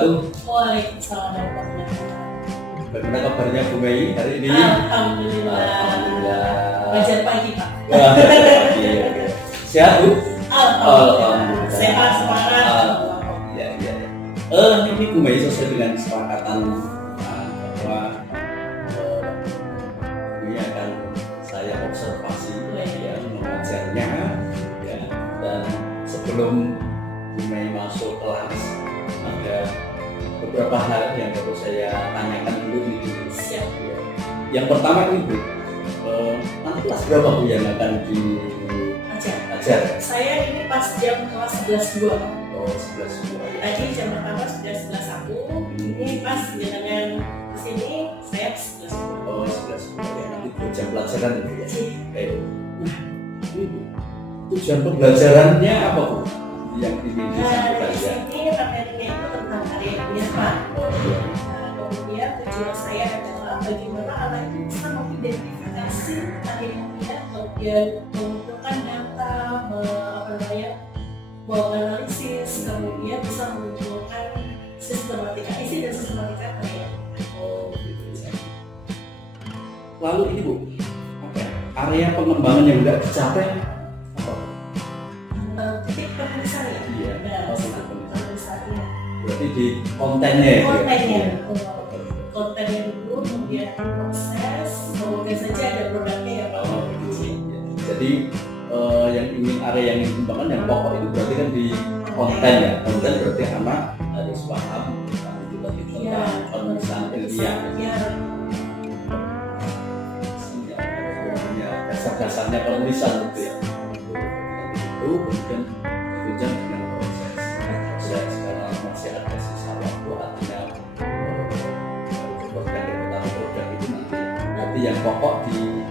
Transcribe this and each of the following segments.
wabarakatuh. Waalaikumsalam warahmatullahi wabarakatuh. Bagaimana kabarnya Bu Mei hari ini? Alhamdulillah. Alhamdulillah. Belajar pagi Pak. Wah, oke. Sehat Bu? Alhamdulillah. Sehat semangat. Iya. Ini Bu Mei sesuai dengan kesepakatan bahwa ini akan saya observasi ya, mengajarnya ya, dan sebelum Bu Mei masuk kelas ada beberapa hal yang perlu saya tanyakan dulu nih. Siap. Ya. Yang pertama ini Bu, nanti kelas berapa Bu yang akan diajar? Saya ini pas jam kelas 11.2. Oh, 11.2. Tadi jam pertama sudah 11.1. Ini pas dengan kesini saya 11.2. Oh, 11.2 ya. Nanti jam pelajaran itu ya. Nah, ini Bu, tujuan pembelajarannya apa Bu? Yang ingin Di disampaikan ya? sini materinya itu tentang karya ilmiah Pak. Oh, iya. Kemudian tujuan saya adalah bagaimana anak itu bisa mengidentifikasi karya ilmiah, kemudian mengumpulkan data, menganalisis, kemudian bisa mengumpulkan sistematika isi dan sistematika karya. Oh, gitu ya. Lalu ini Bu, apa ya? Area pengembangan yang tidak dicapai apa? Titik penulisan ya? Iya. Nah, Oh, titik penulisan. penulisannya. Berarti di kontennya ya? Bu, ya? Kontennya. Kontennya dulu, kemudian proses, kemudian saja ada produknya ya Pak. Oh, gitu ya. Jadi yang ingin area yang ingin dikembangkan yang pokok itu berarti kan di konten ya. Konten berarti anak harus paham juga tentang penulisan ilmiah. Ya. Dasar-dasarnya penulisan gitu ya. Itu kemudian ditunjang dengan proses karena masih ada sisa waktu artinya produk itu nanti yang pokok di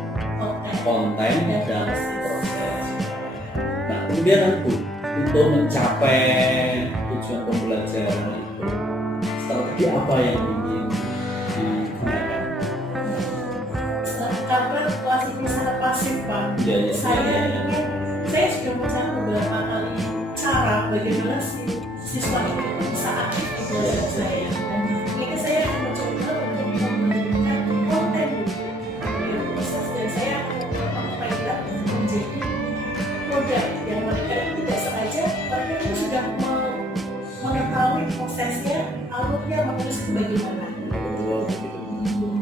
konten dan proses. Nah kemudian Bu, untuk mencapai tujuan pembelajaran itu strategi apa yang ingin digunakan? Karena kelas ini sangat pasif Pak. Ya. Saya sudah mencari beberapa kali cara bagaimana si siswa ini bisa aktif di belajar saya. Ini saya akan mencoba untuk memberikan konten di proses dan saya akan membuat mereka menjadi produk yang mereka tidak sengaja mereka itu sudah mengetahui prosesnya, alurnya menulis itu bagaimana. Oh, gitu.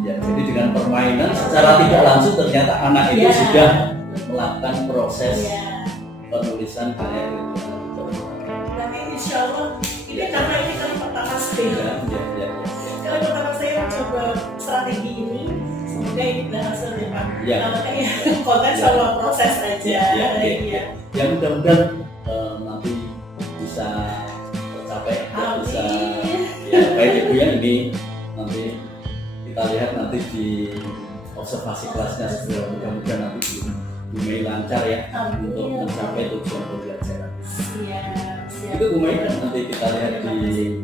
Ya, jadi dengan permainan secara tidak langsung ternyata anak itu sudah melakukan proses penulisan karya ilmiah. Nanti insya Allah ini karena ini kali pertama saya. Kali pertama saya mencoba strategi ini, semoga ini berhasil ya Pak. Makanya konten sama proses aja. Ya mudah-mudahan nanti bisa tercapai. Bisa. Ya baik Ibu ya, ini nanti kita lihat nanti di observasi kelasnya sebelum mudah-mudahan nanti Bu Mei lancar ya untuk mencapai tujuan pembelajaran. Siap. Itu Bu Mei nanti kita lihat di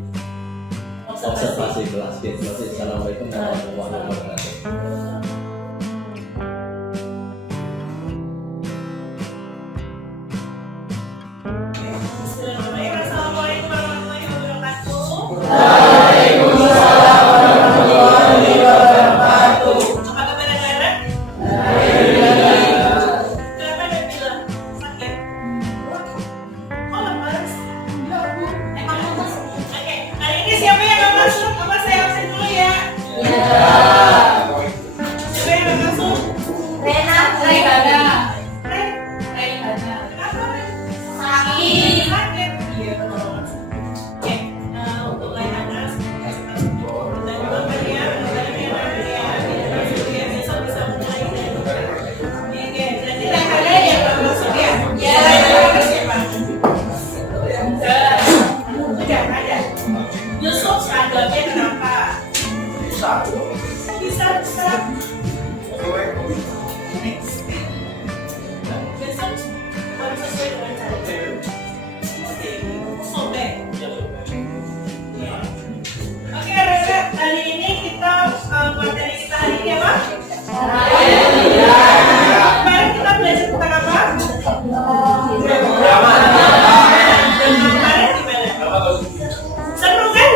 observasi kelas. Assalamualaikum warahmatullahi wabarakatuh. Seru kan?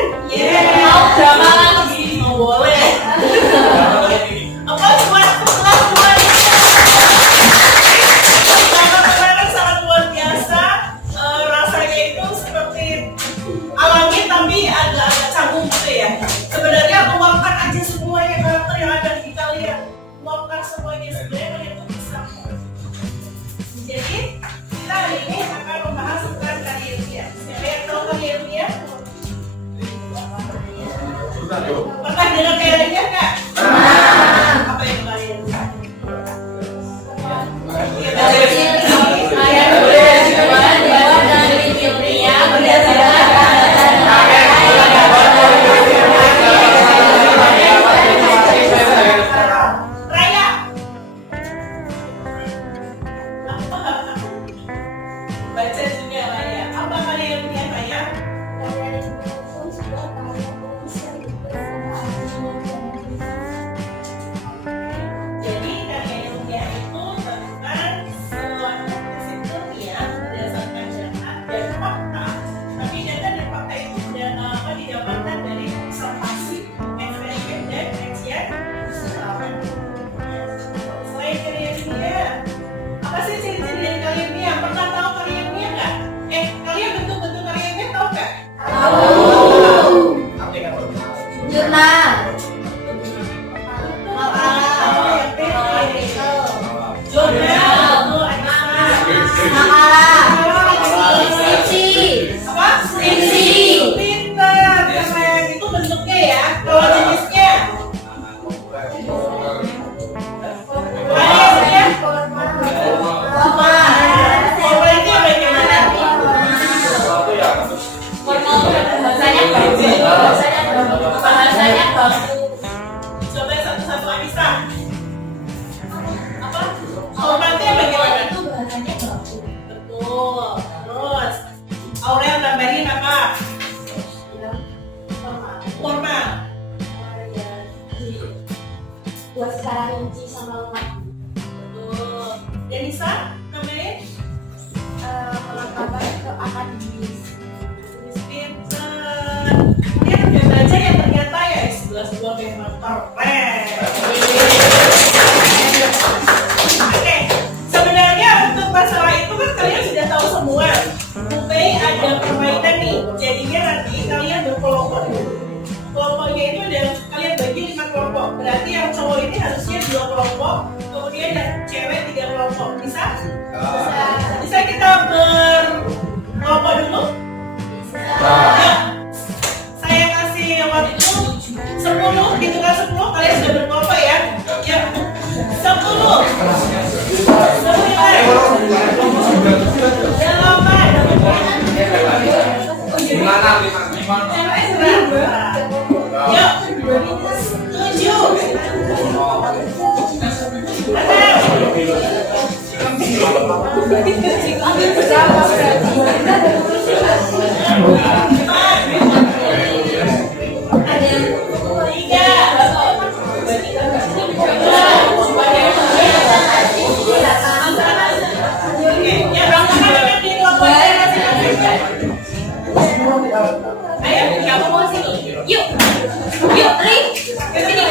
Pernah dengar teorinya nggak? Apa yang kalian? Raya. Baca juga Raya. Apa kalian punya Raya? Jadi karya ilmiah itu tentang suatu prinsip ilmiah berdasarkan data dan fakta. Tapi data dan fakta itu didapatkan dari observasi, eksperimen dan kajian usahawan. Selain karya ilmiah, apa sih ciri-ciri dari karya ilmiah? Pernah tahu karya ilmiah nggak? Kalian bentuk-bentuk karya ilmiah tahu nggak? Jurnal. Itu bentuknya ya. Kalau jenisnya Bahasanya bagus. coba satu-satu Anissa. Apa? Formatnya bagaimana? Itu bahasanya bagus. Betul. Terus Aurel tambahin apa? Formal. Buat secara rinci sama lengkap. Betul. Denisa tambahin? Kelengkapan ke akademis. Pinter. Dia udah baca ya ternyata ya S11 memang keren. Oke, sebenarnya untuk masalah itu kan kalian sudah tahu semua. Tapi ada permainan nih, jadinya nanti kalian berkelompok. Kelompoknya itu ada kalian bagi 5 kelompok. Berarti yang cowok ini harusnya 2 kelompok, kemudian yang cewek 3 kelompok. Bisa? Bisa kita berkelompok dulu? Ya. Saya kasih waktu 10, hitungan 10, kalian sudah berkelompok ya? Ya. 10 Ayo, kamu mau sini? Yuk, yuk, Li, ke sini.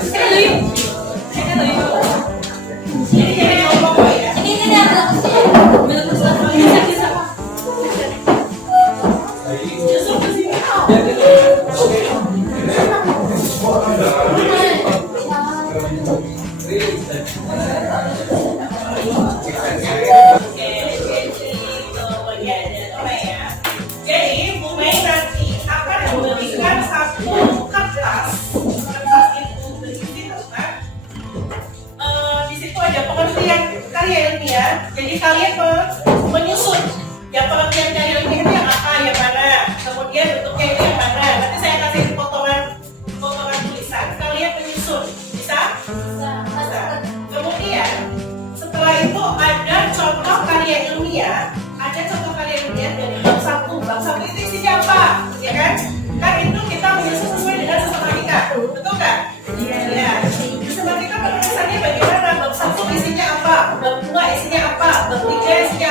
Sini, Li. Sini, jadi kelompok ya. Ini aku Bisa. Yusuf ke sini. Jadi Bu Mei nanti akan memberikan satu kertas itu berisi tentang di situ ada pengertian karya ilmiah. Jadi kalian menyusun ya pengertian karya ilmiah itu yang apa, yang mana, kemudian bentuknya itu yang mana. Nanti saya kasih potongan tulisan, kalian menyusun. Bisa? Bisa. Kemudian setelah itu ada contoh karya ilmiah. Ada contoh karya ilmiah dari bab 1. Bab 1 itu isinya apa? Ya kan? Kan itu kita menyusun sesuai dengan sistematika. Betul nggak? Iya. Sistematika penulisannya bagaimana? Bab 1 isinya apa? Bab 2 isinya apa? Bab 3 isinya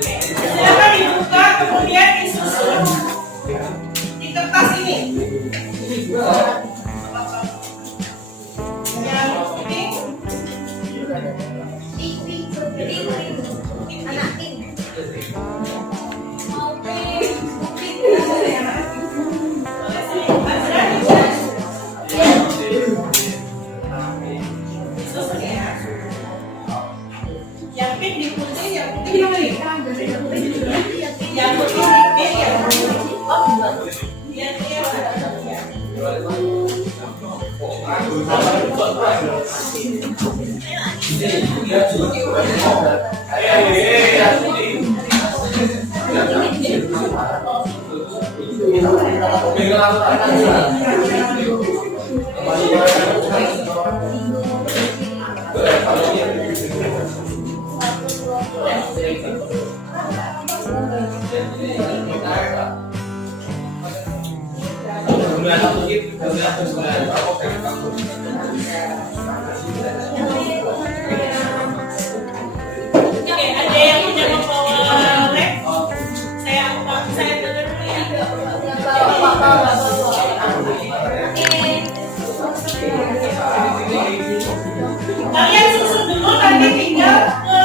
Silakan dibuka, kemudian disusun di kertas ini. Yang putih, Anak ini. Mau disusun ya. Yang pink di putih, yang putih di pink. Yang putih di pink, yang putih di pink. Yang Oke, ada yang punya membawa lem? Saya dengar dulu ya. Kalian susun dulu, nanti tinggal ke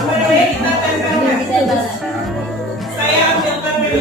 apa namanya kita tempelkan. Saya ambilkan dulu.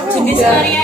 Jenis karya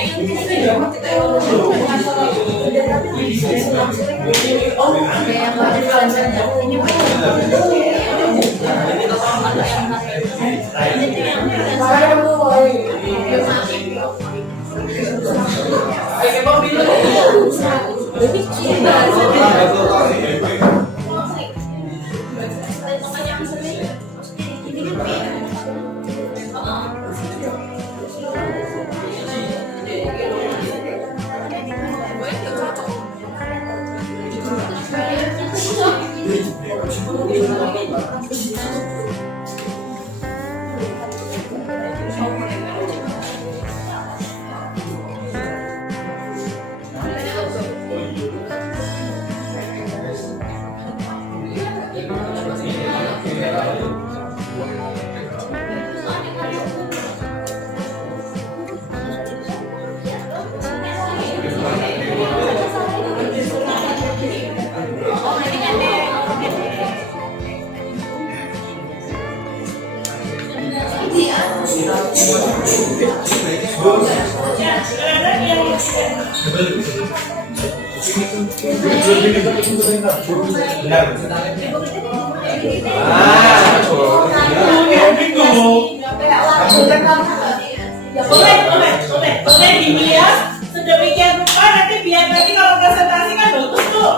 boleh dihias sedemikian rupa, nanti biar nanti kalau presentasi kan bagus tuh.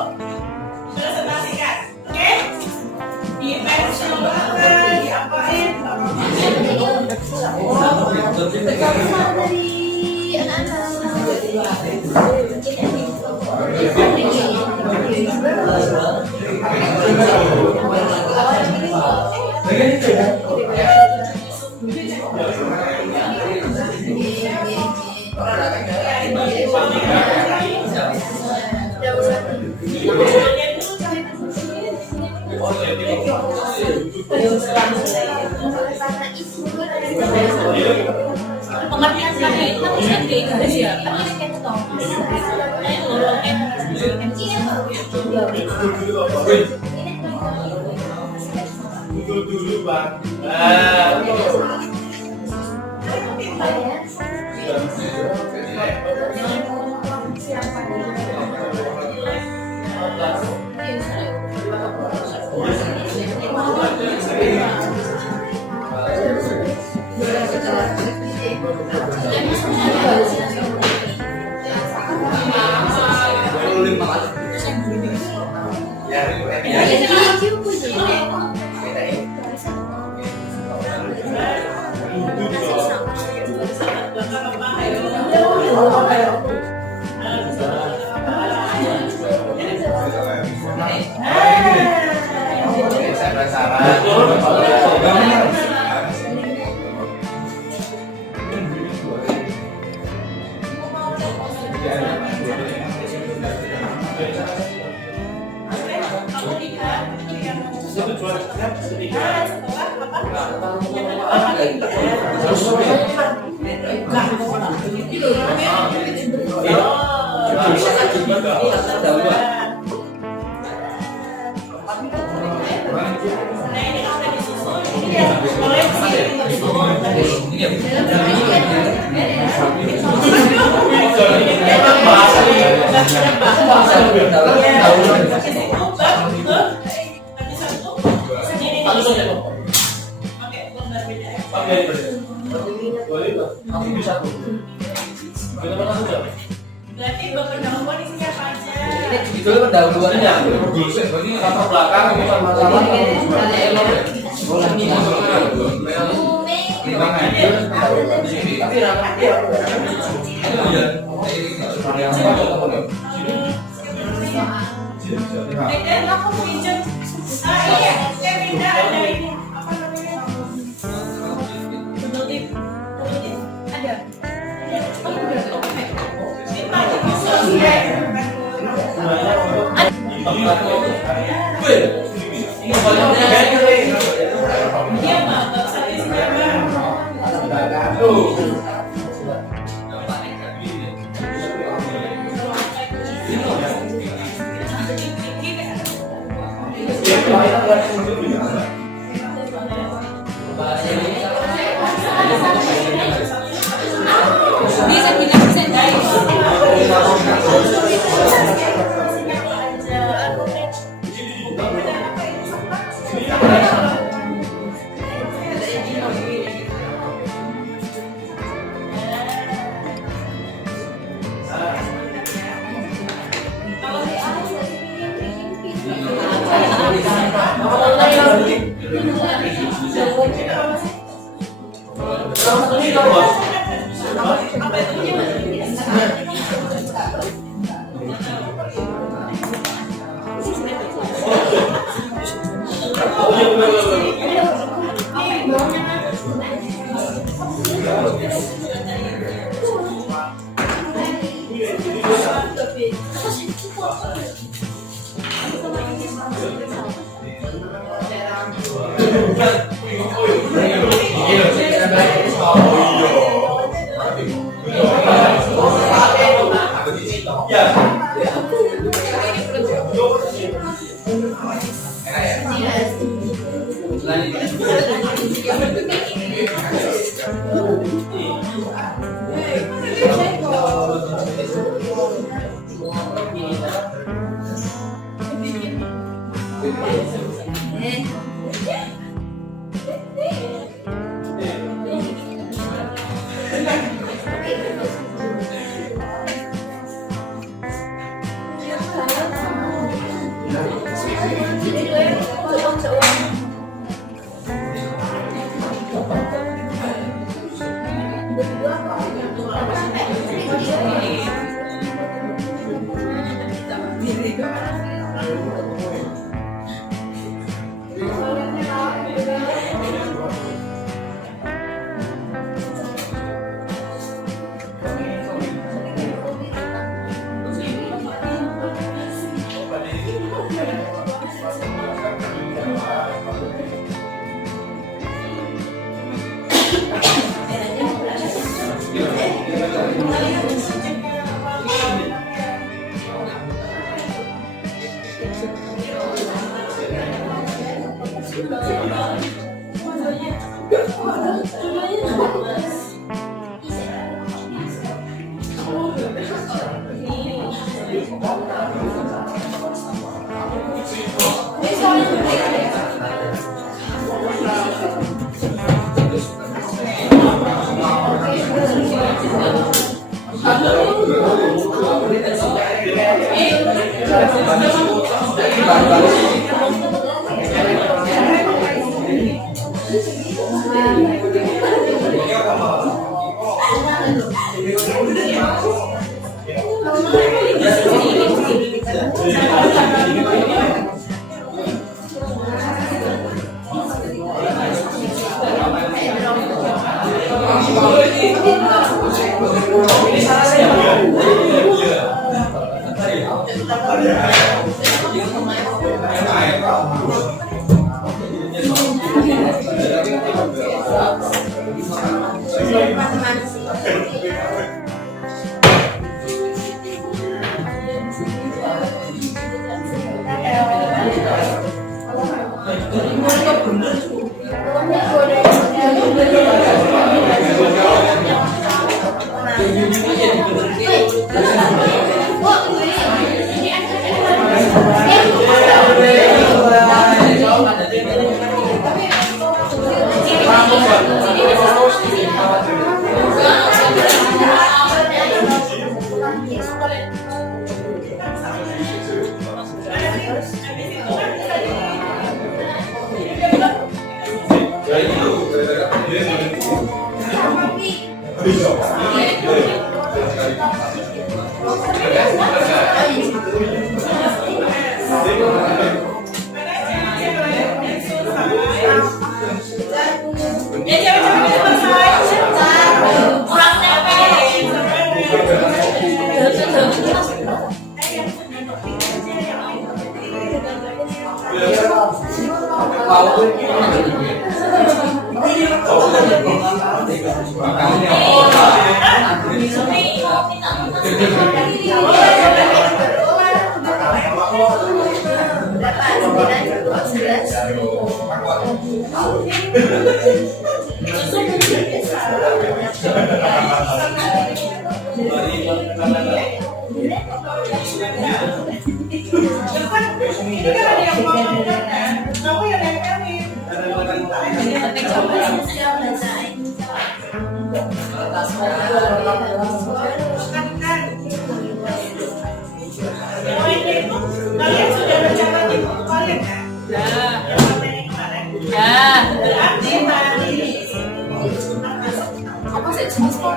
Presentasikan, oke? Di pensil diapain? Pengertian kata itu kan bisa di garis ya. Duduk dulu bang. Berarti pendahuluan isinya apa aja? Itu pendahuluannya. Berarti latar belakang bukan masalah. Dan aku pinjam. Iya, saya pindah ada ini apa namanya? Penulis ada. Oh, udah oke. Kita bisa Iya, Pak. Enggak usah di sini, Pak. Kalian sudah mencatat di buku kalian kan? Yang materi kemarin. Berarti hari Apa sih semester?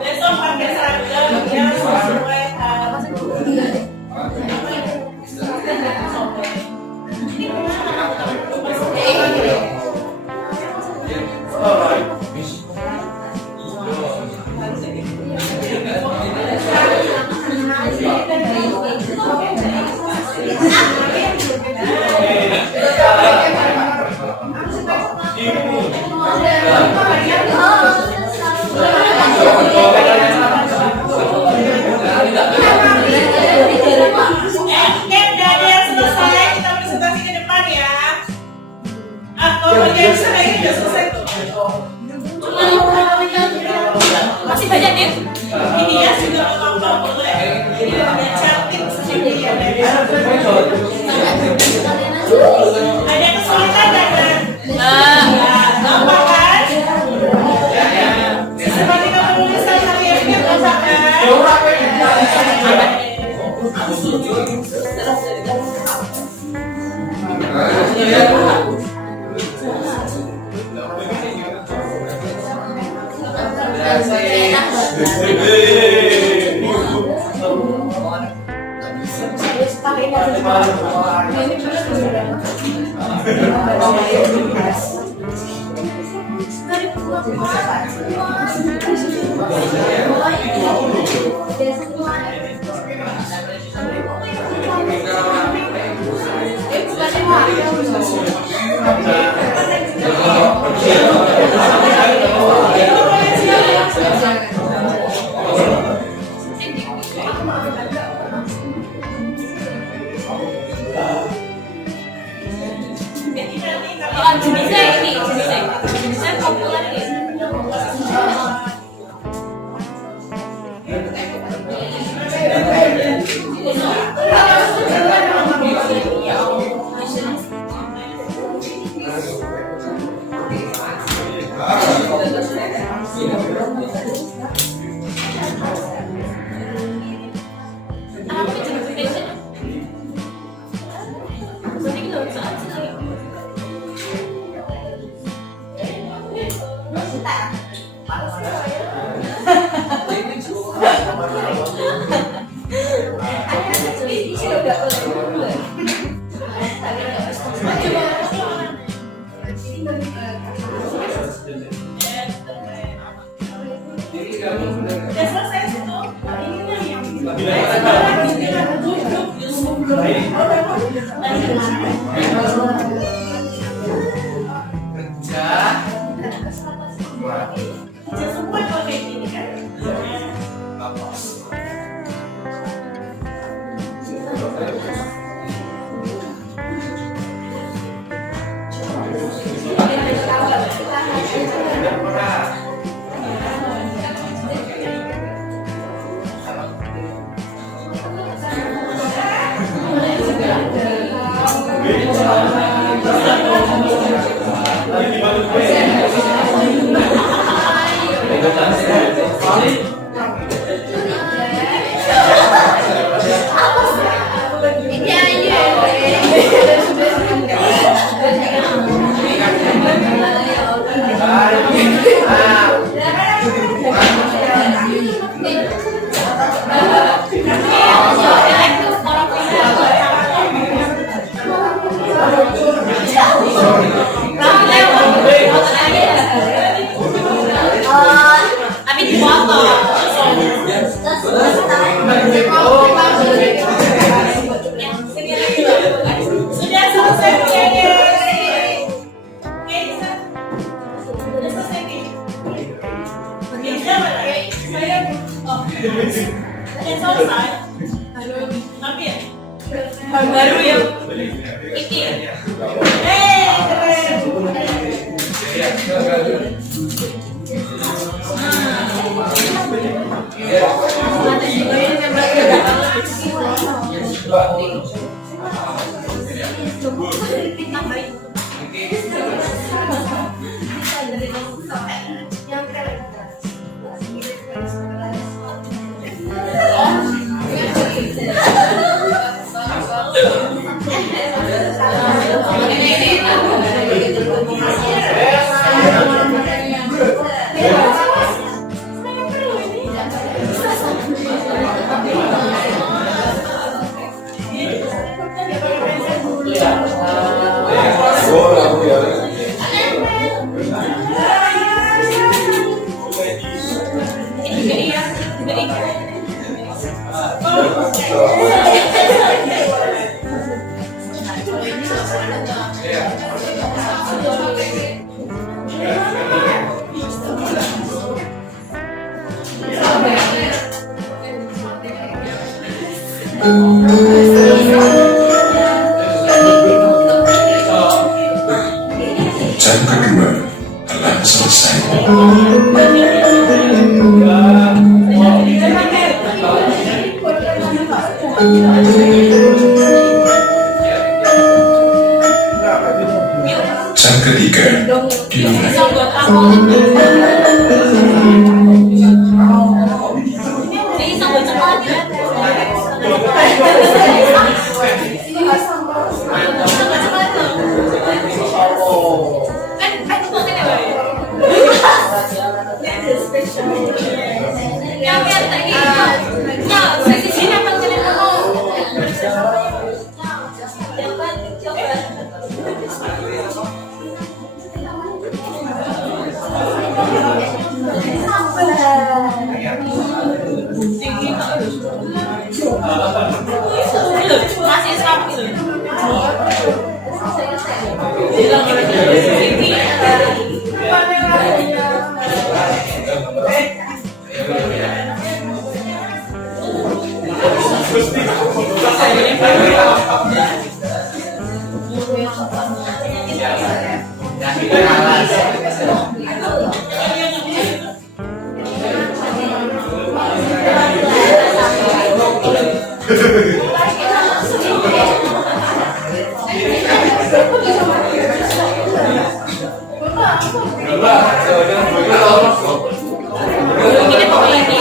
besok pakai seragam yang sesuai dari yang selesai kita presentasi ke depan ya. Kalau yang selesai ini udah selesai tuh. Masih banyak nih. Ini ya sudah apa boleh. Ini udah cantik sedikit ya. Ada kesulitan kan? jenisnya populer ya. Udah selesai itu. Ini yang semua kalau kayak gini kan. Tapi dipotong. Sudah selesai kuliahnya. Sudah selesai nih. Saya selesai. Tapi ya baru ya. Ini ya. Jam kedua telah selesai. Jam ketiga dimulai. Ini kok ini.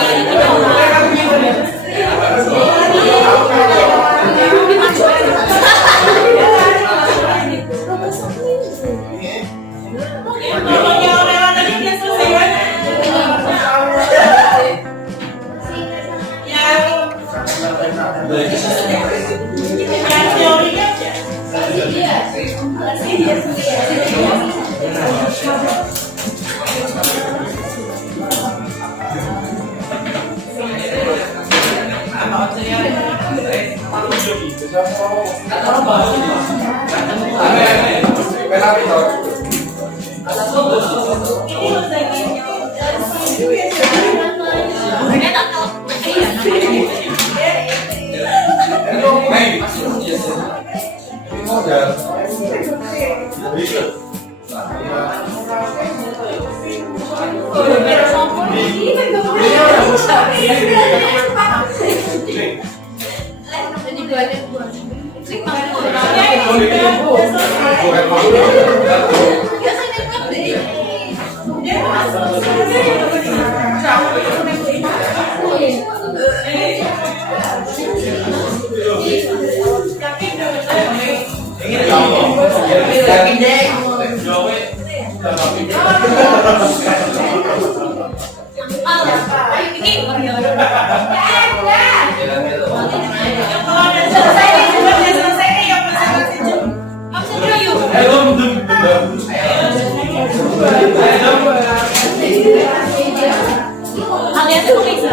Kalian tuh bisa.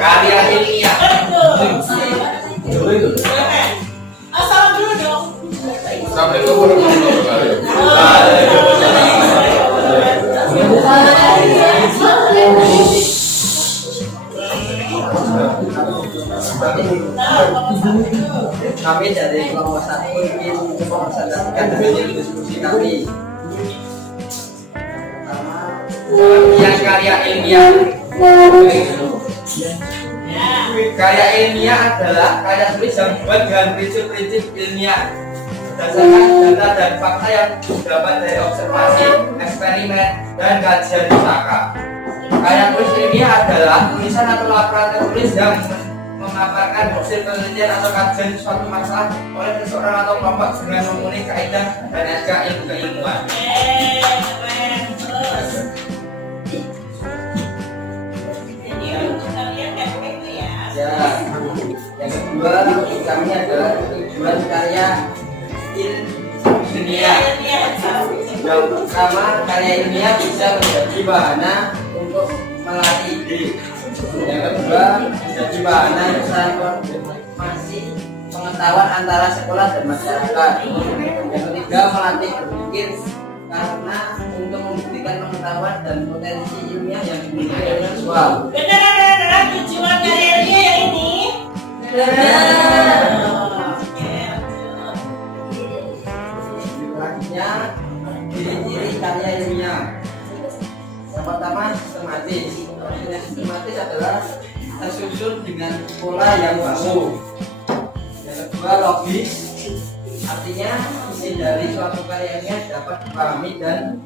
Karya ilmiah. Asal dulu dong. Assalamualaikum warahmatullahi Kami dari kelompok 1 ingin mempresentasikan hasil diskusi kami. yang karya ilmiah. Karya ilmiah adalah karya tulis yang dibuat dengan prinsip-prinsip ilmiah berdasarkan data dan fakta yang didapat dari observasi, eksperimen, dan kajian pustaka. Karya tulis ilmiah adalah tulisan atau laporan tertulis yang memaparkan hasil penelitian atau kajian suatu masalah oleh seseorang atau kelompok dengan memenuhi kaidah dan etika ilmu keilmuan. Ya, yang kedua kami adalah tujuan karya ilmiah. Yang pertama, karya ilmiah bisa menjadi wahana untuk melatih ide. Yang kedua, menjadi wahana untuk informasi pengetahuan antara sekolah dan masyarakat. Yang ketiga, melatih berpikir karena untuk membuktikan pengetahuan dan potensi ilmiah yang dimiliki oleh siswa. Benar, tujuan karya ilmiah yang ini. Selanjutnya, ciri-ciri karya ilmiah. Yang pertama, sistematis. Artinya sistematis adalah tersusun dengan pola yang baku. Yang kedua, logis. Artinya isi dari suatu karya ilmiah dapat dipahami dan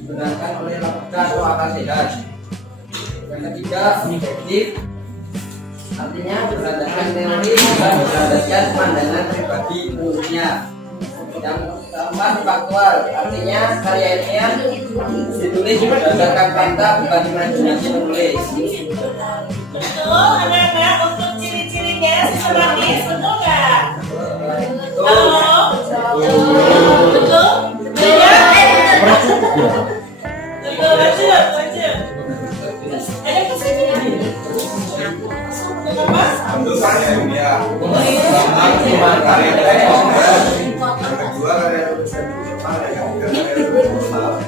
dibenarkan oleh logika atau akal sehat. Yang ketiga, objektif. Artinya berdasarkan teori dan berdasarkan pandangan pribadi umumnya. Yang keempat, faktual. Artinya karya ilmiah ditulis berdasarkan fakta, bukan imajinasi penulis. Betul, anak-anak, untuk ciri-cirinya sistematis, betul nggak? Halo? Betul? Betul, lanjut. Ada kesini? Kenapa? Bentuk karya ilmiah. Pertama, karya teknis. Yang kedua, karya tulisan jurnal. Yang ketiga, karya jurnal.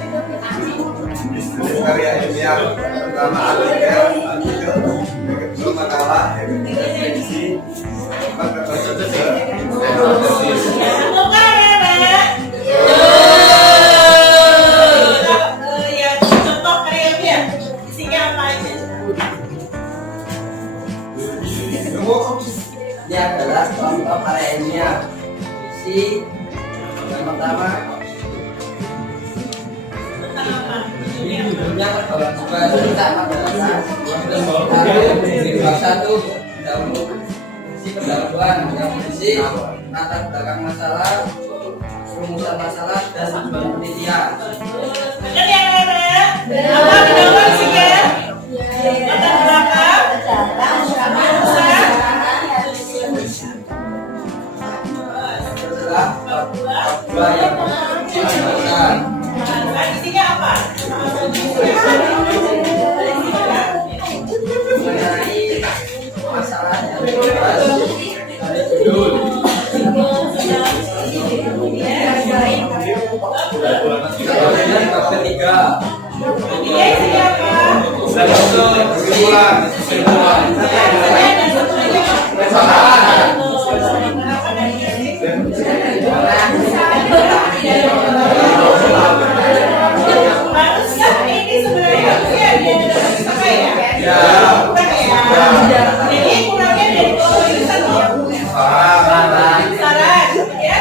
Jenis karya ilmiah pertama artikel, yang kedua makalah, yang ketiga skripsi, yang keempat kata kerja, tesis. Betul kan, anak-anak? Ya, contoh karya ilmiah. Isinya apa aja? Ini adalah contoh karya ilmiah. Isi yang pertama, ini judulnya pergaulan juga cerita masyarakat. Lalu bab 1 dahulu isi pendahuluan yang berisi latar belakang masalah, rumusan masalah dan tujuan penelitian. Benar ya, anak-anak? Apa pendahuluan isinya? Latar belakang, rumusan, Setelah bab 2 yang penjelasan isinya apa? mengenai masalah yang dibahas dari judul. Kemudian bab ketiga Iya, isinya apa? Kesimpulan. Harusnya ini sebenarnya apa ya? Ya. Bukan ya? Jadi kurangnya dari tulisan saran, ya?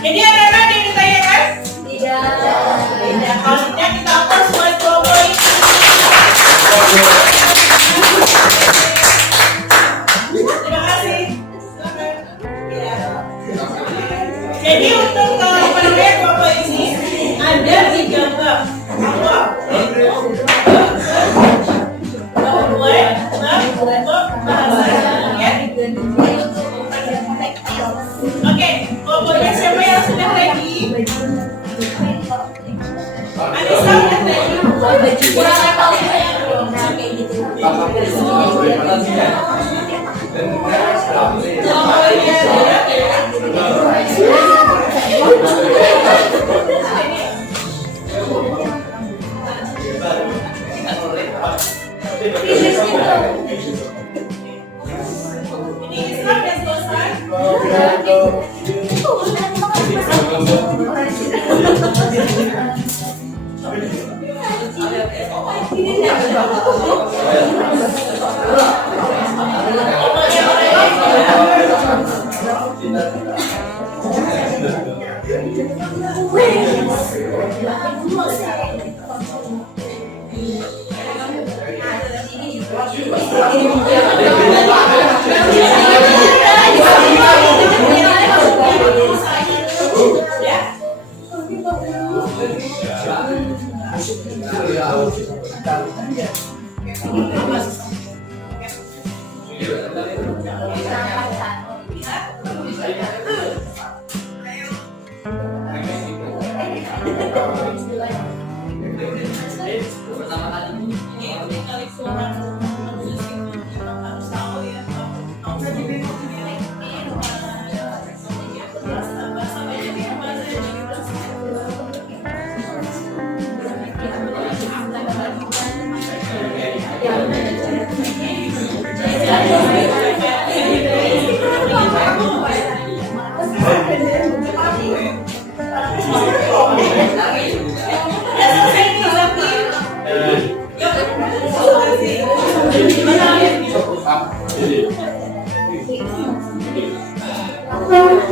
Jadi anak-anak yang ditanyakan? Tidak. Kalau tidak kita hapus semua 2 poin. Terima kasih. Silakan. Ya. Jadi untuk penulis 2 poin ini ada 3 bab. Awal, bab bahasa, ya. Oke, pokoknya siapa yang sudah ready? Anissa udah ready? Kurang level ya kayak gitu. Ini Islam udah selesai? Anak-anak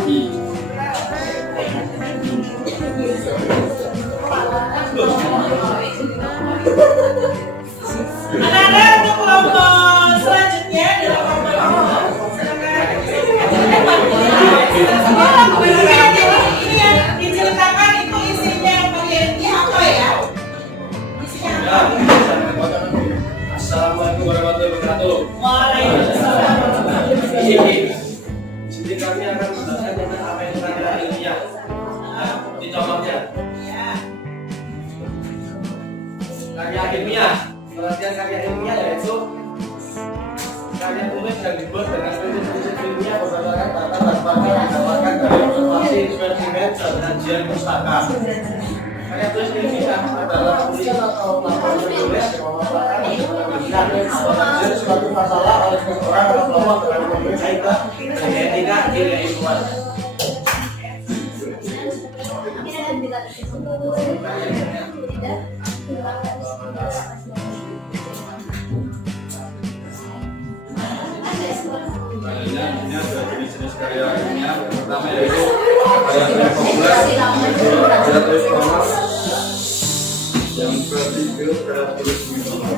untuk kelompok selanjutnya adalah kelompok ini yang diceritakan itu isinya bagiannya apa ya? Isinya apa? Assalamualaikum warahmatullahi wabarakatuh. Waalaikumsalam warahmatullahi wabarakatuh. Di sini kami akan membahas tentang apa itu karya ilmiah. Nah, di contohnya Ya. karya ilmiah. Pengertian karya ilmiah yaitu karya tulis yang dibuat dengan prinsip ilmiah berdasarkan data dan fakta yang didapatkan dari observasi, eksperimen, dan kajian pustaka. Karya tulis ilmiah adalah tulisan atau laporan tulis yang memaparkan atau kajian suatu masalah oleh seseorang atau kelompok dengan berbagai kaitan dengan etika keilmuan. Selanjutnya ini ada jenis-jenis karya ilmiah. Yang pertama yaitu karya tulis populer, karya tulis formal, yang berarti karya tulis formal.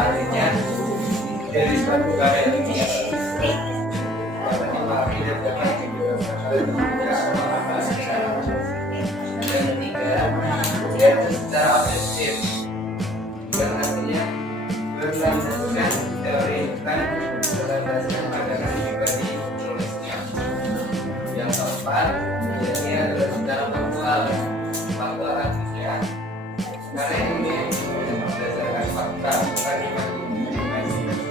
Artinya dari suatu karya ilmiah dapat dipahami dan dapat dan ketiga dia secara objektif dan artinya berlandaskan teori dan berlandaskan pandangan pribadi penulisnya. Yang keempat ini adalah secara faktual. Faktual artinya karya ilmiah berdasarkan fakta bukan imajinasi.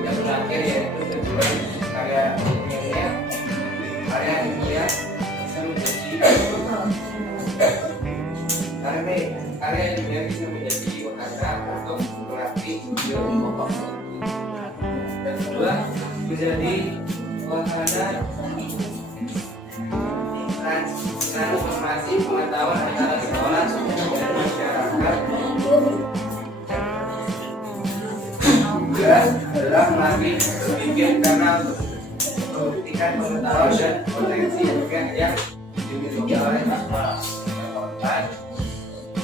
Yang terakhir yaitu tujuan karya ilmiah. Karya ilmiah bisa menjadi karya ilmiah bisa menjadi wahana untuk melatih ilmu pokok. Dan kedua menjadi wahana transformasi pengetahuan antara sekolah dan masyarakat. Juga adalah melatih berpikir karena membuktikan pengetahuan dan potensi juga yang dimiliki oleh siswa. Yang keempat,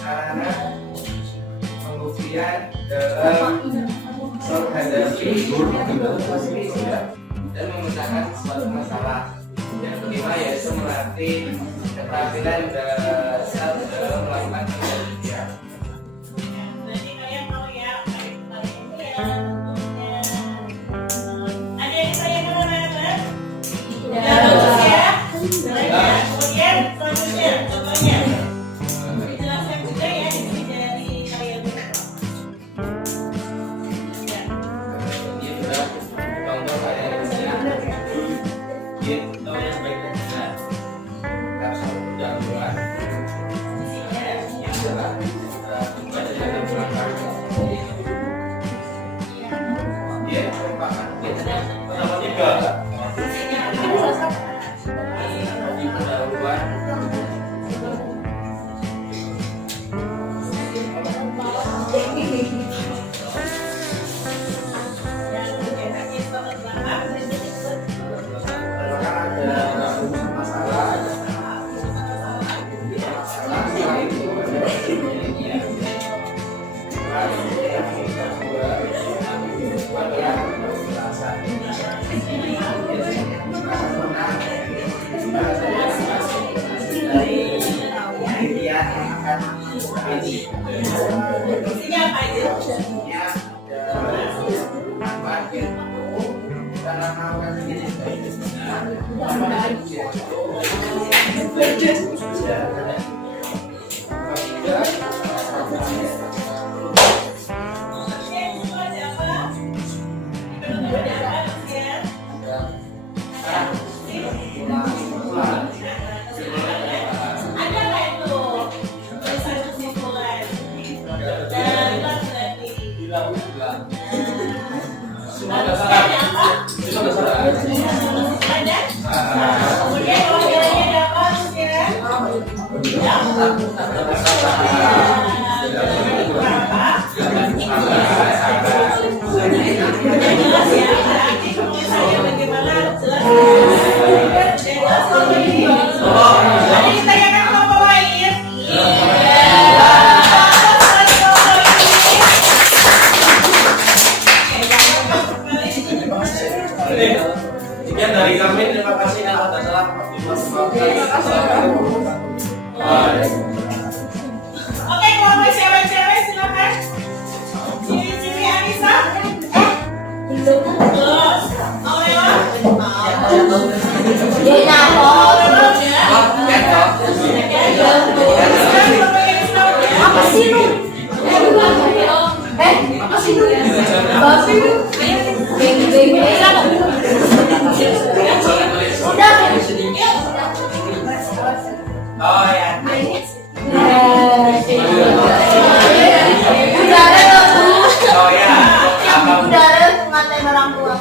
sarana pembuktian dalam menghadapi dan memecahkan suatu masalah. Yang kelima yaitu melatih keterampilan dasar dalam melakukan penelitian. Berarti kalian tahu ya, kalian ini ya tentunya. Ada yang saya mau nanya? Ya, bagus ya. Kemudian selanjutnya, contohnya. Dijelaskan juga ya di sini dari karya ilmiah. Ya. Ini adalah contoh karya ilmiah. Gitu yang baik dan benar. Kita satu dan dua. Yang adalah baca dan belakang. Dia merupakan biasanya pertama tiga. Di pendahuluan. Isinya apa itu? Ada nggak itu tulisan kesimpulan? Jadi apa? Apa sih lu? Apa sih lu? Babi lu? Udah. Oh ya. Oh ya. Udara pengantin orang tua.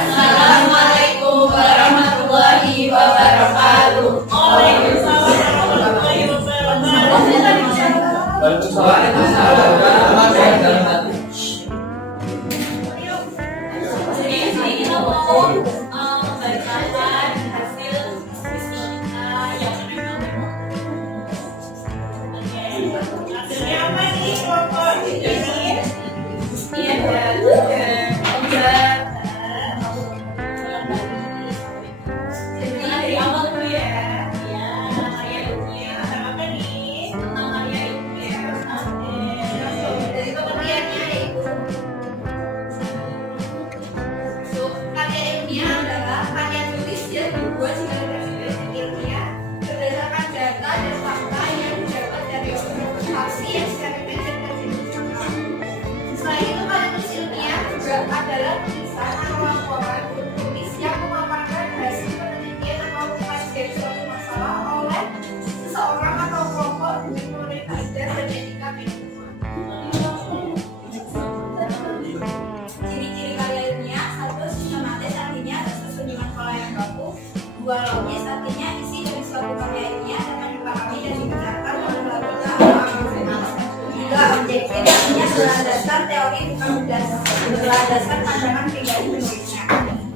Assalamualaikum warahmatullahi wabarakatuh. Jadi kita mau membacakan hasil diskusi kita yang Hasilnya apa nih kelompok ini? ini dari awal dulu ya. Apa nih? Tentang karya ibu ya. Dari pengertiannya itu karya ilmiah adalah karya tulis yang dibuat sebagai berdasarkan ilmiah berdasarkan data dan fakta yang didapat dari observasi, eksperimen dan kajian. Selain itu, karya tulis ilmiah juga adalah tulisan atau laporan tulis yang memaparkan hasil penelitian atau kajian suatu masalah oleh seseorang atau kelompok dengan model ajar dan etika keilmuan. Ciri-ciri karya ilmiah: 1. Sistematis, artinya tersusun dengan pola yang baku. 2. Logis, artinya isi dari suatu karya ilmiah dapat dipahami dan dibenarkan oleh logika atau argumentasi. 3. Objektif, artinya berlandaskan teori bukan berlandaskan pandangan pribadi penulisnya.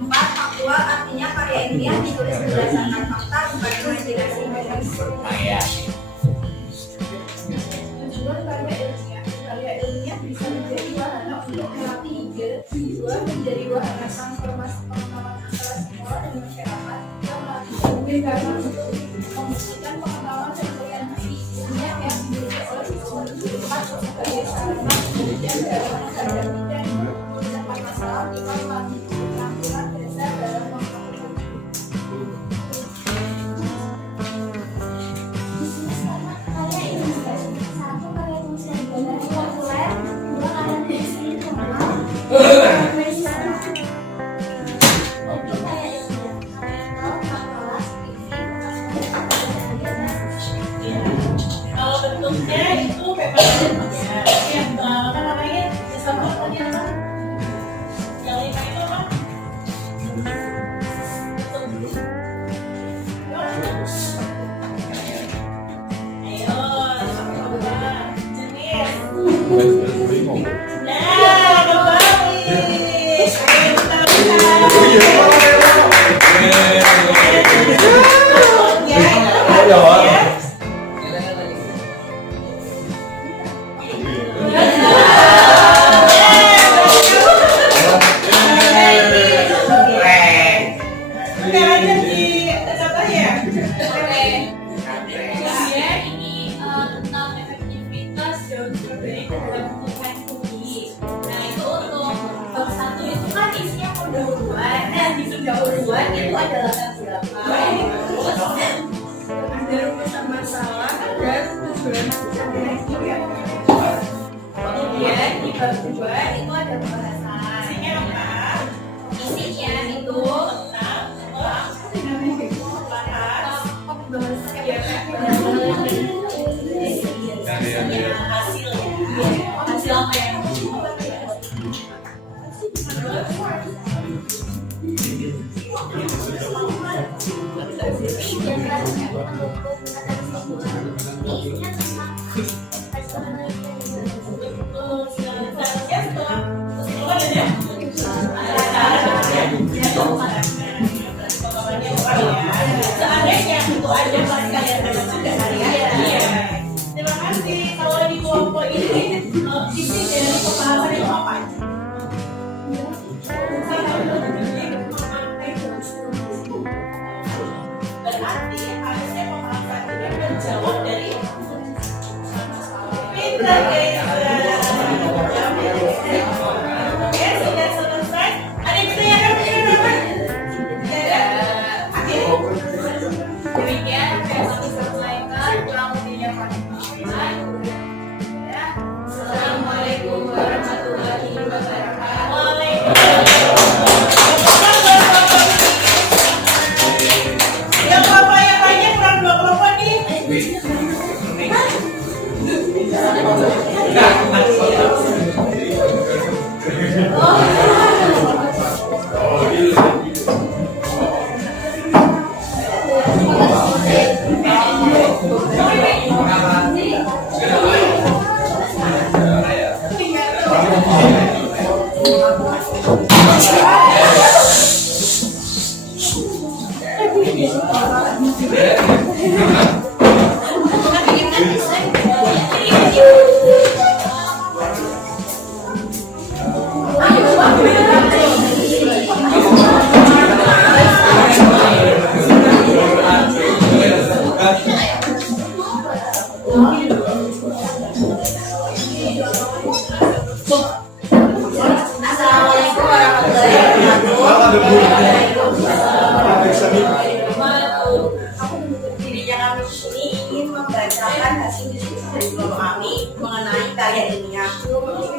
4. Faktual, artinya karya ilmiah ditulis berdasarkan fakta bukan imajinasi manusia. Tujuan karya ilmiah. Karya ilmiah bisa menjadi wahana untuk melatih ide, juga menjadi wahana transformasi pengetahuan antara sekolah dan masyarakat, yang melatih karena untuk membuktikan pengetahuan dan orientasi ilmiah yang dimiliki oleh siswa. 4. Sebagai sarana penelitian dalam menghadapi dan memecahkan masalah dengan melatih keterampilan dasar dalam mengetahui. Karya ilmiah. 1. Karya tulis yang populer. 2. Karya tulis yang terkenal. 3. Kalau bentuknya itu paper ya. Yang apa namanya? Sama tadi apa? Yang 5 itu apa? Ayo, coba jenis. Nah, kembali. Ayo kita Ini tentang efektivitas daun strawberry dalam bentukan kuki. Nah, itu untuk bab 1 itu kan isinya pendahuluan. Nah, di pendahuluan itu ada latar belakang. Terus ada rumusan masalah dan tujuan dan juga. Kemudian di bab 2 itu ada pembahasan. isinya apa? isinya itu hasil apa yang seandainya itu aja pas kalian sudah terima kasih. Kalau di kelompok ini isi dari pemahaman itu apa? Berarti harusnya pemahaman ini menjawab dari pintar guys. Oke, sudah selesai. Ada yang ditanyakan apa? demikian yang kami sampaikan, kurang lebihnya Assalamualaikum warahmatullahi wabarakatuh. Yang kelompok yang lainnya kurang 2 kelompok nih. Assalamualaikum warahmatullahi wabarakatuh. Dirinya kami ini ingin membacakan hasil diskusi dari kelompok kami mengenai karya ilmiah.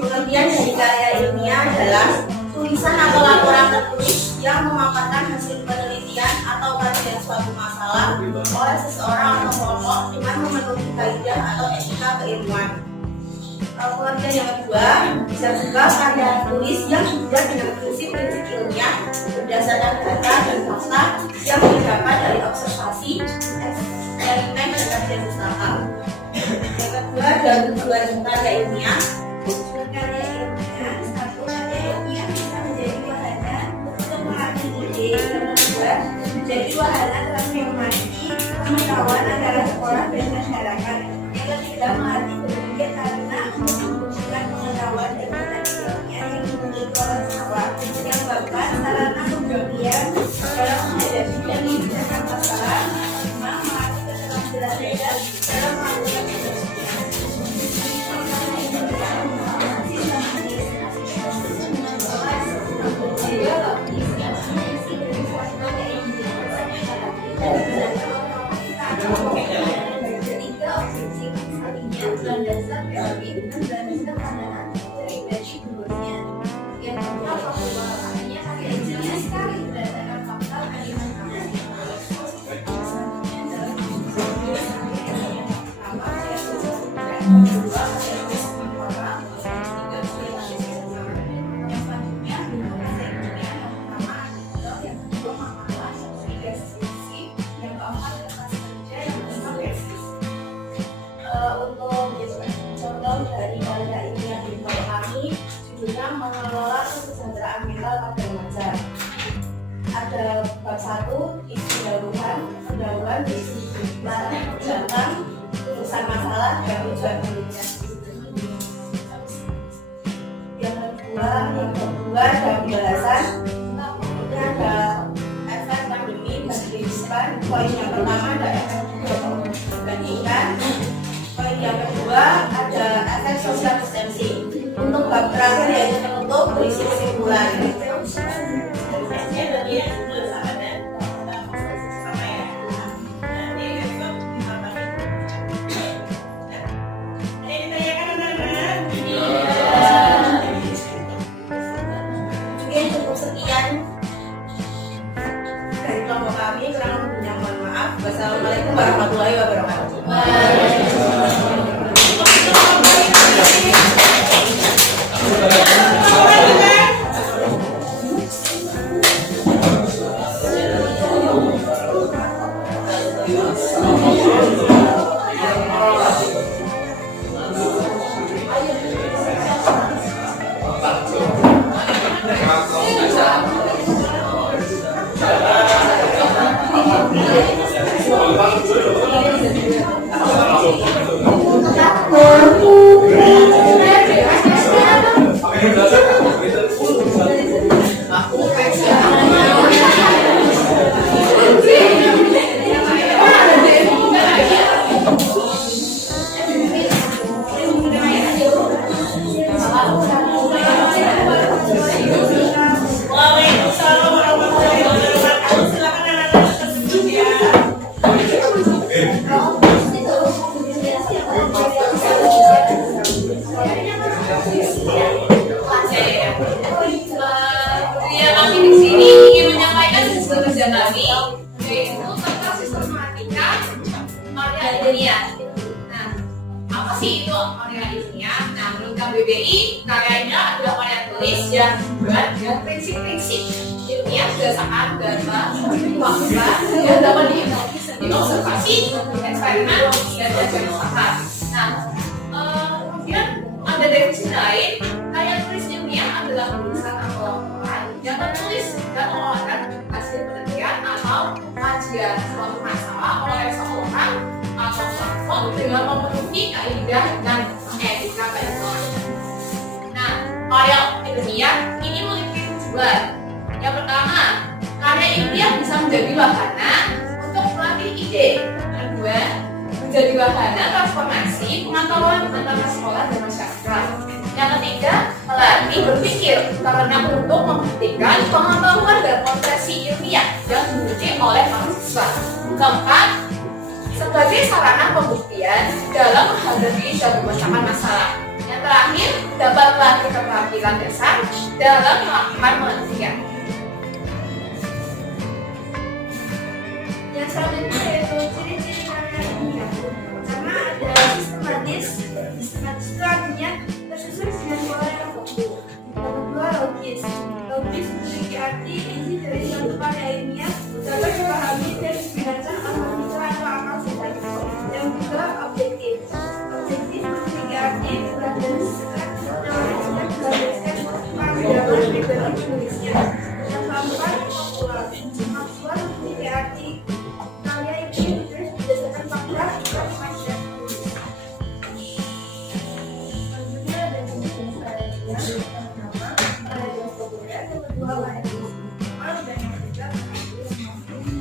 Pengertian dari karya ilmiah adalah tulisan atau laporan tertulis yang memaparkan hasil penelitian atau kajian suatu masalah oleh seseorang atau kelompok dengan memenuhi kaidah atau etika keilmuan. Pengertian yang kedua bisa juga karya tulis yang dibuat dengan prinsip-prinsip ilmiah berdasarkan data dan fakta yang didapat dari observasi, eksperimen, dan kajian pustaka. Yang kedua, dalam tujuan karya ilmiah, Karya ilmiah, satu karya ilmiah bisa menjadi wahana untuk mengambil ide, yang kedua menjadi wahana transformasi pengetahuan antara sekolah dan masyarakat, yang ketiga melatih berpikir karena untuk mengumpulkan pengetahuan dan metode ilmiah yang dimiliki oleh siswa, yang keempat sarana pembuktian dalam menghadapi dan menyelesaikan masalah, lima melatih keterampilan belajar dalam melakukan contoh dari karya ilmiah di kelompok kami judulnya mengelola kesejahteraan mental pada remaja. Ada bab 1 isi pendahuluan isi latar belakang urusan masalah dan tujuan penelitian. Yang kedua ada pembahasan. Ini ada efek pandemi dan kehidupan. Poin yang pertama ada efek bandingkan. Poin yang kedua ada efek sosial distancing. Untuk bab terakhir yaitu penutup berisi kesimpulan. Mungkin cukup sekian Apa sih itu karya ilmiah? Nah, menurut KBBI, karya ilmiah adalah karya tulis yang dibuat dengan prinsip-prinsip ilmiah berdasarkan data, fakta yang dapat diobservasi, eksperimen, dan belajar usaha. Nah, kemudian ada definisi lain, karya tulis ilmiah adalah tulisan atau laporan yang tertulis dan mengolahkan hasil penelitian atau kajian suatu masalah oleh seorang atau platform dengan memenuhi kaidah dan etika keilmuan. Nah, karya ilmiah ini memiliki tujuan. Yang pertama, karya ilmiah bisa menjadi wahana untuk melatih ide. Yang kedua, menjadi wahana transformasi pengetahuan antara sekolah dan masyarakat. Yang ketiga, melatih berpikir karena untuk membuktikan pengetahuan dan konsepsi ilmiah yang dimiliki oleh mahasiswa. Keempat, sebagai sarana pembuktian dalam menghadapi dan memecahkan masalah. Yang terakhir, dapat melatih keterampilan dasar dalam melakukan penelitian. Yang selanjutnya yaitu ciri-ciri karya ilmiah. Pertama ada sistematis. Sistematis itu artinya tersusun dengan pola yang baku. Yang kedua logis. Logis memiliki arti inti dari suatu karya ilmiah dapat dipahami dan digunakan akal pikir atau akal sehat. Yang kedua objektif. Objektif memiliki arti bukan dan sekat dalam berdasarkan pandangan pribadi penulisnya. Yang keempat faktual. Faktual memiliki arti karya ini ditulis berdasarkan fakta bukan masyarakat. Selanjutnya ada jenis karya ilmiah. Yang pertama karya yang populer, yang kedua karya yang formal, dan yang ketiga karya yang selanjutnya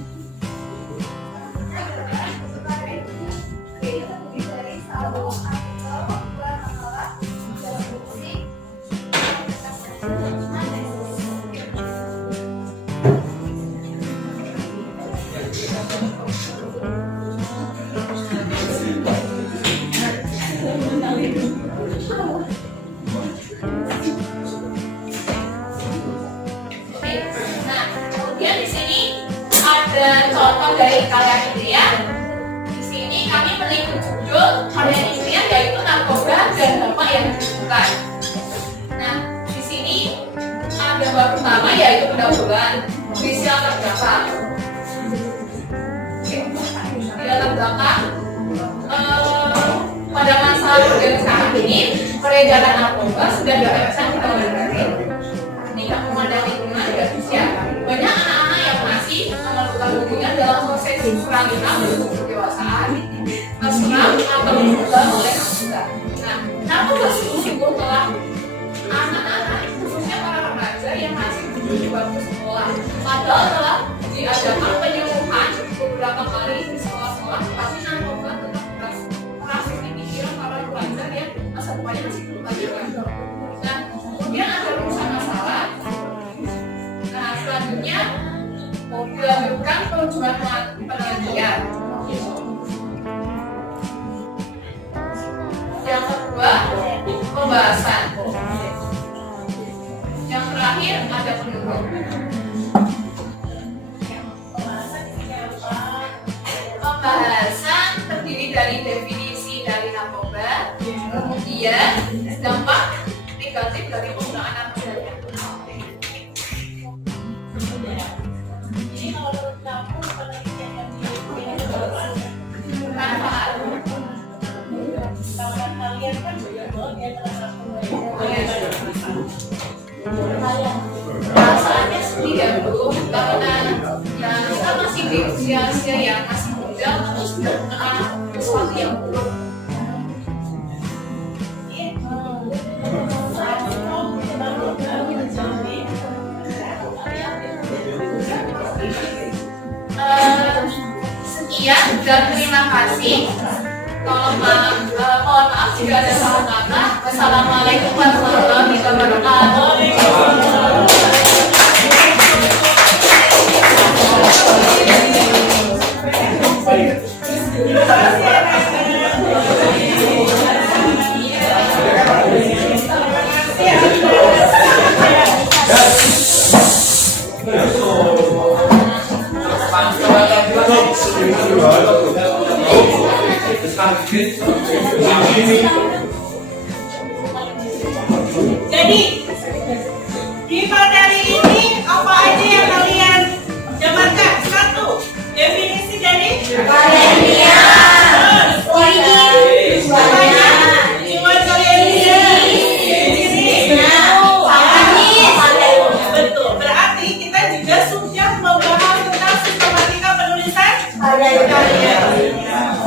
adalah karya ini terdiri dari satu artikel, dua makalah, tiga puisi, Nah, kemudian di sini ada contoh dari karya ilmiah. Di sini kami melihat judul karya ilmiah yaitu narkoba dan dampak yang ditimbulkan. Nah, di sini ada bab pertama yaitu pendahuluan. Berisi latar belakang. Di latar belakang pada masa modern sekarang ini peredaran narkoba sudah dirasakan di tahun ini. Tingkat pemandangan lingkungan tidak bisa. Banyak anak-anak yang masih melakukan hubungan dalam proses peralihan menuju kedewasaan, terserang atau dibuat oleh narkoba. Nah, narkoba sungguh telah anak-anak, khususnya para remaja yang masih di bangku sekolah, padahal telah diadakan penyuluhan beberapa kali di sekolah-sekolah, tapi narkoba tetap berhasil dipikiran para pelajar yang masa depannya masih belum ada. Nah, kemudian ada rumusan masalah. Nah, selanjutnya dilakukan penunjukan penelitian. Yang kedua, pembahasan. Yang terakhir ada penutup. Pembahasan terdiri dari definisi dari narkoba, kemudian dampak negatif dari penggunaan narkoba. Ini kalau menurut kamu penelitian yang Manfaat. kawan kalian kan juga ya terhadap Perasaannya sedih ya Bu, karena ya kita masih di usia yang masih muda, terus sudah mengenal sesuatu yang buruk. Sekian dan terima kasih. Mohon maaf jika ada salah kata. Wassalamualaikum warahmatullahi wabarakatuh. Terus Jadi di materi ini apa aja yang kalian jabarkan? Satu, definisi dari Karya ilmiah. betul. Berarti kita juga sudah membahas tentang sistematika penulisan karya ilmiah.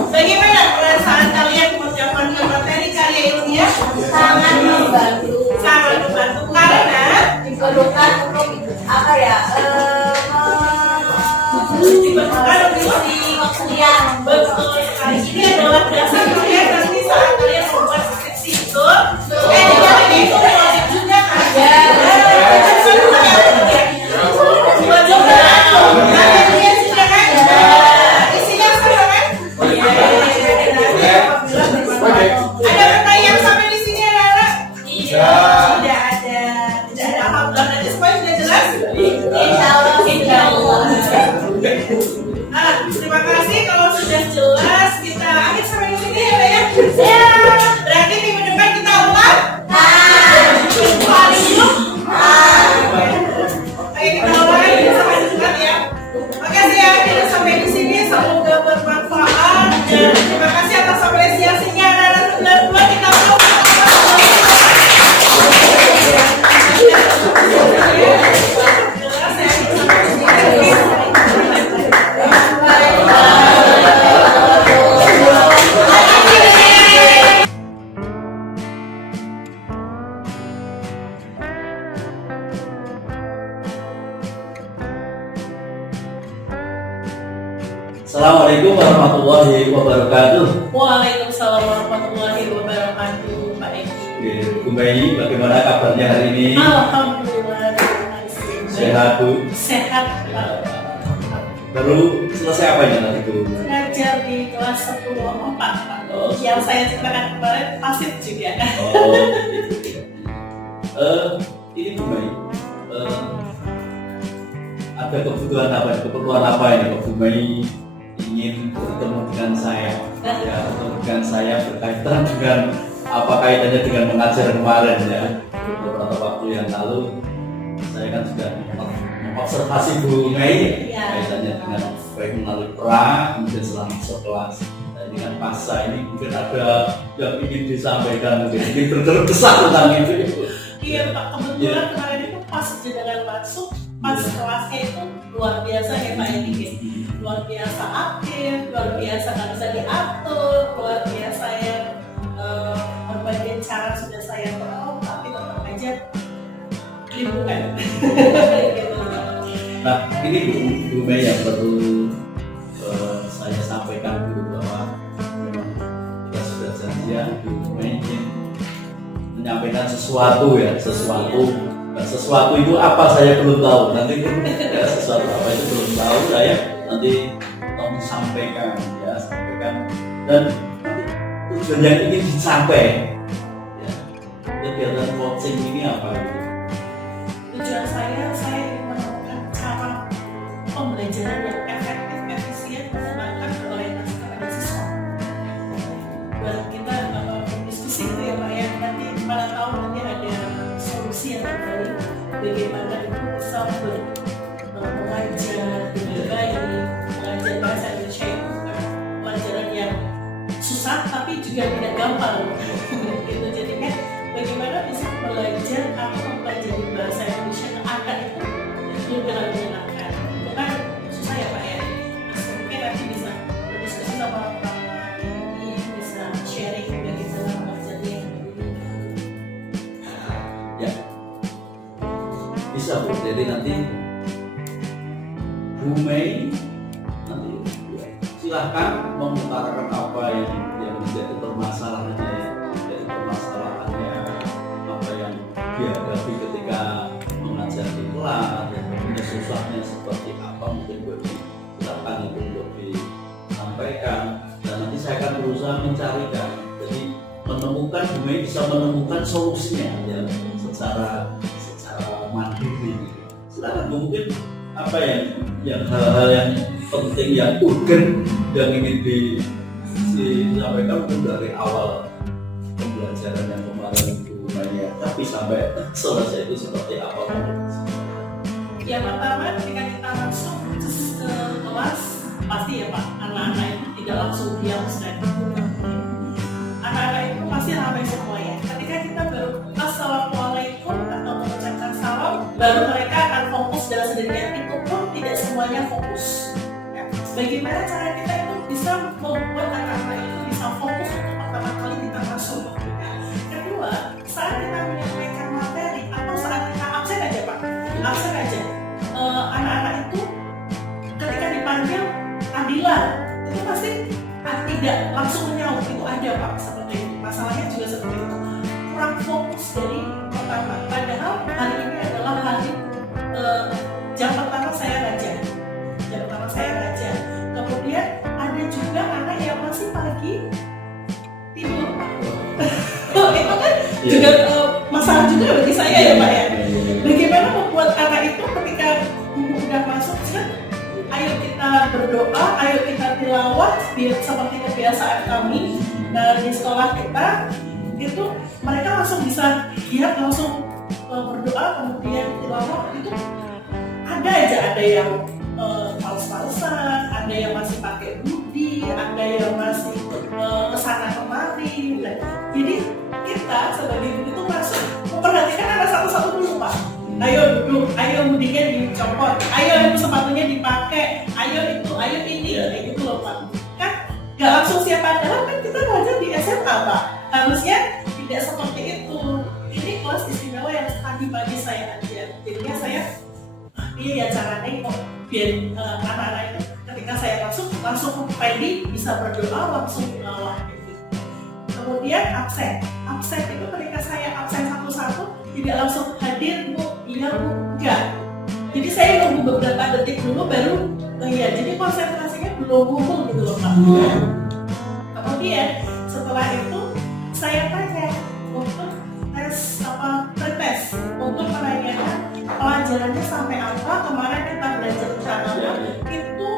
Bagaimana perasaan kalian menjalankan materi karya ilmiah? Sangat membantu. Sangat membantu karena Diperlukan untuk apa ya? diperlukan untuk Kuliah. betul sekali. Ini adalah dasar kalian nanti saat kalian membuat skripsi itu. Jangan itu wajib juga kan? Wajib kan? Isinya sama kan? Ada pertanyaan sampai di sini Rara? Tidak ada. Alhamdulillah. Nanti semua sudah jelas? Insya Allah. Terima kasih kalau sudah jelas. Kita akhir sampai di sini ya Mbak ya. Berarti minggu depan kita ulang. Hari ini. Oke, kita ulang lagi sampai Jumat ya. Oke, saya akhiri sampai di sini. Semoga bermanfaat dan terima kasih atas apresiasinya. Rara 92 kita ulang. Assalamualaikum warahmatullahi wabarakatuh. Waalaikumsalam warahmatullahi wabarakatuh, Pak Eki. Bu Mei, bagaimana kabarnya hari ini? Alhamdulillah. Sehat Bu? Sehat, Pak. Baru selesai apa ya nanti Bu? Ngajar di kelas 10-4, Pak. Oh. Yang saya ceritakan kemarin pasif juga. Ini Bu Mei, ada keperluan apa ini Bu Mei ingin bertemu dengan saya? Ya, bertemu dengan saya berkaitan dengan apa kaitannya dengan mengajar kemarin ya. Beberapa waktu yang lalu saya kan sudah mengobservasi Bu Mei kaitannya dengan baik melalui perang kemudian selama sekelas. Nah, ini kan masa ini mungkin ada yang ingin disampaikan, mungkin berkeluh kesah tentang itu. Iya Pak, kebetulan kemarin itu pas jenengan masuk, pas kelasnya itu luar biasa ya Pak Eki. Luar biasa aktif, luar biasa nggak bisa diatur, luar biasa ya berbagai cara sudah saya tahu, tapi tetap aja lingkungan. Gitu. Nah, ini Bu Mei yang perlu saya sampaikan dulu bahwa kita sudah janjian Bu Mei ingin menyampaikan sesuatu ya, sesuatu itu apa saya belum tahu. Nanti ya, sesuatu apa itu belum tahu, saya nanti tolong sampaikan dan tujuan yang ingin dicapai ya, kegiatan coaching ini apa gitu. Tujuan saya ingin menemukan cara pembelajaran yang efektif, efisien, mengembangkan orientasi kepada siswa. Buat kita berdiskusi itu ya Pak ya, nanti mana tahu nanti ada solusi yang terbaik bagaimana itu bisa mengajar dengan baik, mengajar bahasa Indonesia itu bukan pelajaran yang susah tapi juga tidak gampang. Gitu. Jadi kan bagaimana bisa belajar atau mempelajari bahasa Indonesia yang ada itu dengan menyenangkan. Itu kan susah ya Pak ya. Mas mungkin nanti bisa berdiskusi sama Pak ini, bisa sharing juga kita mengajarnya. Ya, bisa Bu. Jadi nanti Bu Mei nanti ya, silahkan mengutarakan apa yang menjadi permasalahannya, apa yang dihadapi ketika mengajar di kelas, dan kemudian susahnya seperti apa, mungkin silahkan itu untuk disampaikan dan nanti saya akan berusaha mencarikan. Jadi menemukan, Bu Mei bisa menemukan solusinya ya, secara mandiri. Silakan Bu, mungkin apa yang hal-hal yang penting, yang urgen yang ingin disampaikan mungkin dari awal pembelajaran yang kemarin itu banyak, tapi sampai selesai itu seperti apa? Yang pertama ketika kita masuk ke kelas, pasti ya Pak, anak-anak itu tidak langsung diam sedang. Anak-anak itu pasti ramai semua ya. Ketika kita baru assalamualaikum atau mengucapkan salam, baru mereka akan fokus dan sedemikian itu pun tidak semuanya fokus. Ya. Bagaimana cara kita itu bisa membuat anak-anak itu bisa fokus untuk pertama kali kita masuk? Kedua, saat kita menyampaikan materi atau saat kita absen aja Pak, absen aja. Anak-anak itu ketika dipanggil Adila itu pasti tidak langsung menyaut, itu ada Pak seperti itu. Masalahnya juga seperti itu, kurang fokus dari pertama. Padahal hari ini adalah hari jam pertama saya ngajar, kemudian ada juga anak yang masih pagi tidur Pak. Itu kan juga masalah juga bagi saya ya Pak ya. Bagaimana membuat anak itu ketika udah masuk kan, ayo kita berdoa, ayo kita tilawah biar seperti kebiasaan kami di sekolah kita itu mereka langsung bisa lihat langsung berdoa kemudian tilawah itu ada yang paus-pausan, ada yang masih pakai budi, ada yang masih kesana kemari. Jadi kita sebagai guru itu masuk memperhatikan anak satu-satu dulu Pak. Ayo duduk, ayo budinya dicopot, ayo itu sepatunya dipakai, ayo itu, ayo ini, kayak gitu loh Pak. Kan nggak langsung siap, padahal kan kita belajar di SMA Pak. Harusnya tidak seperti itu. Ini kelas istimewa yang tadi pagi saya ajar. Jadinya saya, iya ya caranya kok biar anak-anak itu ketika saya masuk langsung ready bisa berdoa langsung tilawah. Kemudian absen itu ketika saya absen satu-satu tidak langsung hadir Bu, iya Bu, enggak. Jadi saya nunggu beberapa detik dulu baru iya, jadi konsentrasinya belum ngumpul gitu loh Pak. Kemudian setelah itu saya tanya untuk pretest untuk menanyakan pelajarannya sampai apa, kemarin kita belajar cara itu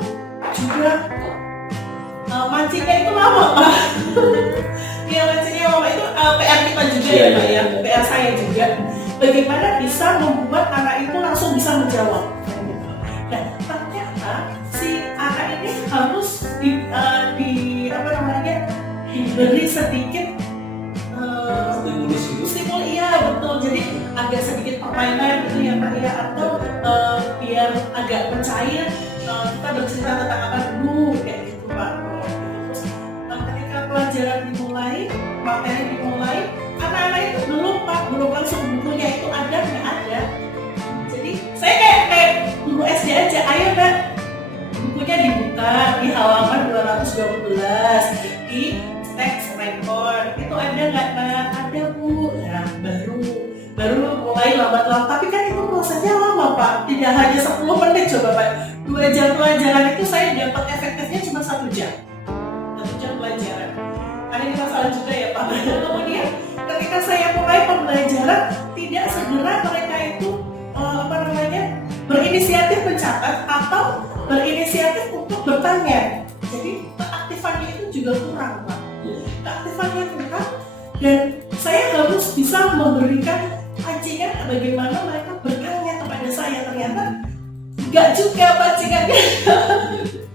juga mancingnya itu lama Pak. Ya mancingnya lama itu PR kita juga ya Pak ya, PR saya juga. Bagaimana bisa membuat anak itu langsung bisa menjawab. Dan ternyata si anak ini harus diberi sedikit stimulus, iya betul. Jadi agak sedikit permainan gitu ya Pak ya, atau biar agak mencair, kita bercerita tentang apa dulu kayak gitu Pak. Terus ketika pelajaran dimulai, materi dimulai, anak-anak itu belum Pak, belum langsung bukunya itu ada nggak ada. Jadi saya kayak guru SD aja, ayo Mbak, bukunya dibuka di halaman 212 di teks record itu ada nggak Mbak? Ada Bu. Nah baru mulai lambat-lambat, tapi kan itu prosesnya lama Pak, tidak hanya 10 menit coba Pak. 2 jam pelajaran itu saya dapat efektifnya cuma 1 jam pelajaran. Ada ini masalah juga ya Pak. Kemudian ketika saya mulai pembelajaran tidak segera mereka itu berinisiatif mencatat atau berinisiatif untuk bertanya. Jadi keaktifannya itu juga kurang Pak. Keaktifannya kurang dan saya harus bisa memberikan pancingan bagaimana mereka bertanya kepada saya. Ternyata nggak juga pancingannya.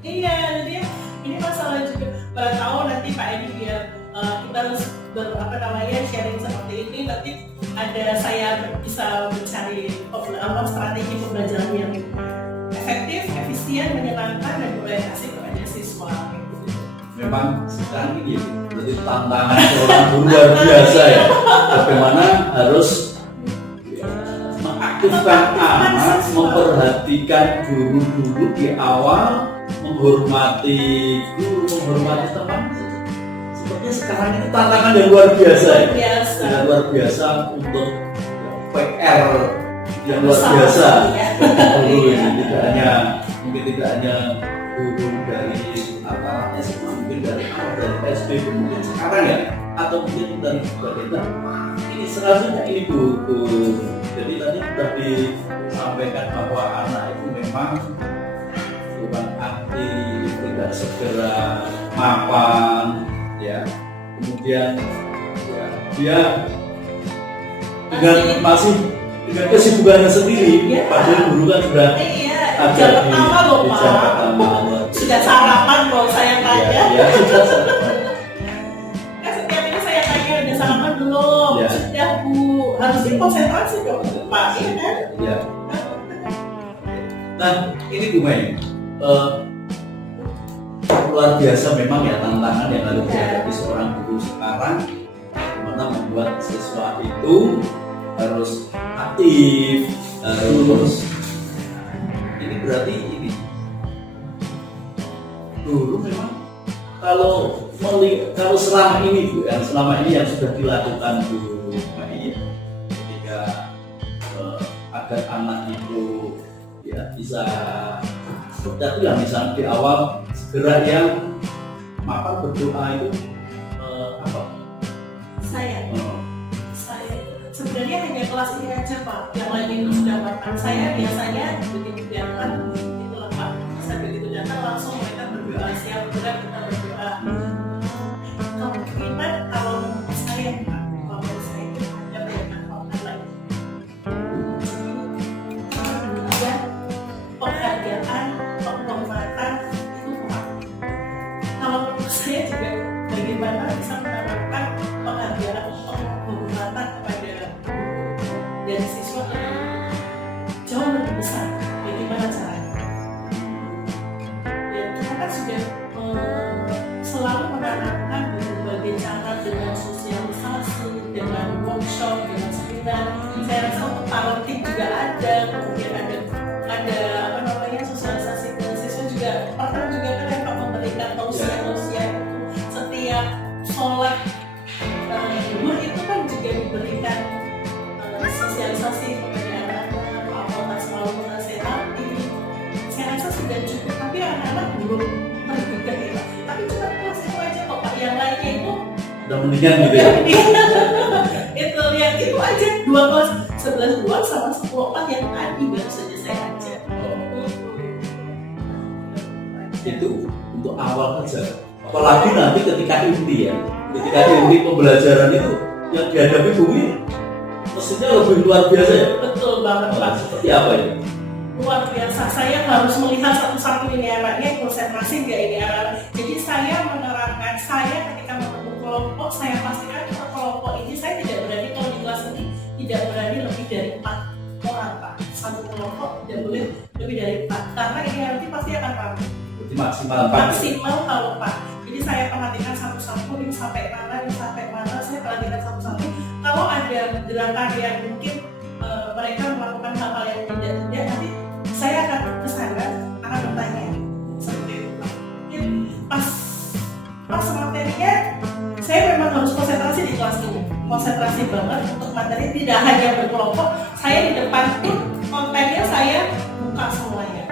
Iya, jadi ini masalah juga. Pada tahu nanti Pak Edi biar kita harus sharing seperti ini, nanti ada saya bisa mencari strategi pembelajaran yang efektif, efisien, menyenangkan dan berorientasi kepada siswa. Memang sekarang ini jadi tantangan seorang guru luar biasa ya. Bagaimana harus mengaktifkan anak, memperhatikan guru-guru di awal, menghormati guru, menghormati teman. Sepertinya sekarang ini tantangan yang luar biasa ya. Yang luar biasa untuk PR yang luar biasa. Guru ini tidak hanya guru dari aparatnya semua, mungkin dari SD mungkin sekarang ya, atau mungkin dari kita. Ini selanjutnya ini guru. Jadi tadi sudah disampaikan bahwa anak itu memang bukan aktif, tidak segera mapan, ya. Kemudian ya, dia dengan masih dengan kesibukannya sendiri, Iya. padahal guru kan sudah Iya, ada jam di pertama loh jam Pak. pertama. Sudah sarapan loh saya tanya. Ya, sudah sarapan. Kan setiap ini saya tanya udah sarapan belum? Ya. Sudah Bu, harusnya konsentrasi dong Pak, iya kan? Ya. Nah, ini Bu Mei, luar biasa memang ya tantangan yang harus dihadapi seorang guru sekarang, dimana membuat siswa itu harus aktif, harus ini berarti ini guru memang kalau selama ini Bu, yang selama ini yang sudah dilakukan Bu Mei, ketika agar anak itu ya bisa seperti yang misalnya di awal segera yang makan berdoa itu apa? Saya sebenarnya hanya kelas ini aja Pak, yang lain itu sudah makan. Saya biasanya begitu datang itu lah Pak, saya begitu datang langsung mereka berdoa, siap berat kita berdoa. Kemungkinan kalau saya Pak, kalau saya itu ada banyak makan lagi. Kemudian penghargaan, penghormatan itu Pak. Kalau menurut saya juga bagaimana bisa menerapkan penghargaan, penghormatan kepada dari siswa jauh lebih besar. Bagaimana caranya? Ya, kita kan sudah selalu menanamkan berbagai cara dengan sosialisasi, dengan workshop, dengan seminar. Saya rasa untuk parenting juga ada, kemudian ada apa namanya sosialisasi ke siswa juga pernah juga kan yang Pak memberikan tausiah itu setiap sholat zuhur itu kan juga diberikan sosialisasi kepada anak-anak, apa selalu menasehati. Saya rasa sudah cukup, tapi anak-anak belum terbuka ya Pak. Tapi cuma kelas itu aja kok Pak, yang lainnya itu Udah mendingan gitu ya? itu yang itu aja 2 kelas 11 2 sama 10 yang tadi baru saja saya ajar. Itu untuk awal saja. Apalagi nanti ketika inti ya, ketika inti pembelajaran itu yang dihadapi bumi mestinya lebih luar biasa ya. Betul banget Pak. Seperti apa ya? Luar biasa. Saya harus melihat satu-satu ini anaknya konsentrasi nggak ini anak. Jadi saya menerapkan, saya ketika membentuk kelompok, saya pastikan kelompok ini saya tidak berani kalau di kelas ini tidak berani lebih dari 4 orang Pak. Satu kelompok tidak boleh lebih dari 4 karena ini nanti pasti akan ramai. Jadi maksimal Kalau Pak. Jadi saya perhatikan satu-satu ini sampai mana, saya perhatikan satu-satu. Kalau ada gerakan yang mungkin mereka melakukan hal-hal yang tidak nanti saya akan ke sana, akan bertanya seperti itu Pak. Mungkin pas materinya saya memang harus konsentrasi di kelas ini, konsentrasi banget untuk materi, tidak hanya berkelompok. Saya di depan pun kontennya saya buka semuanya,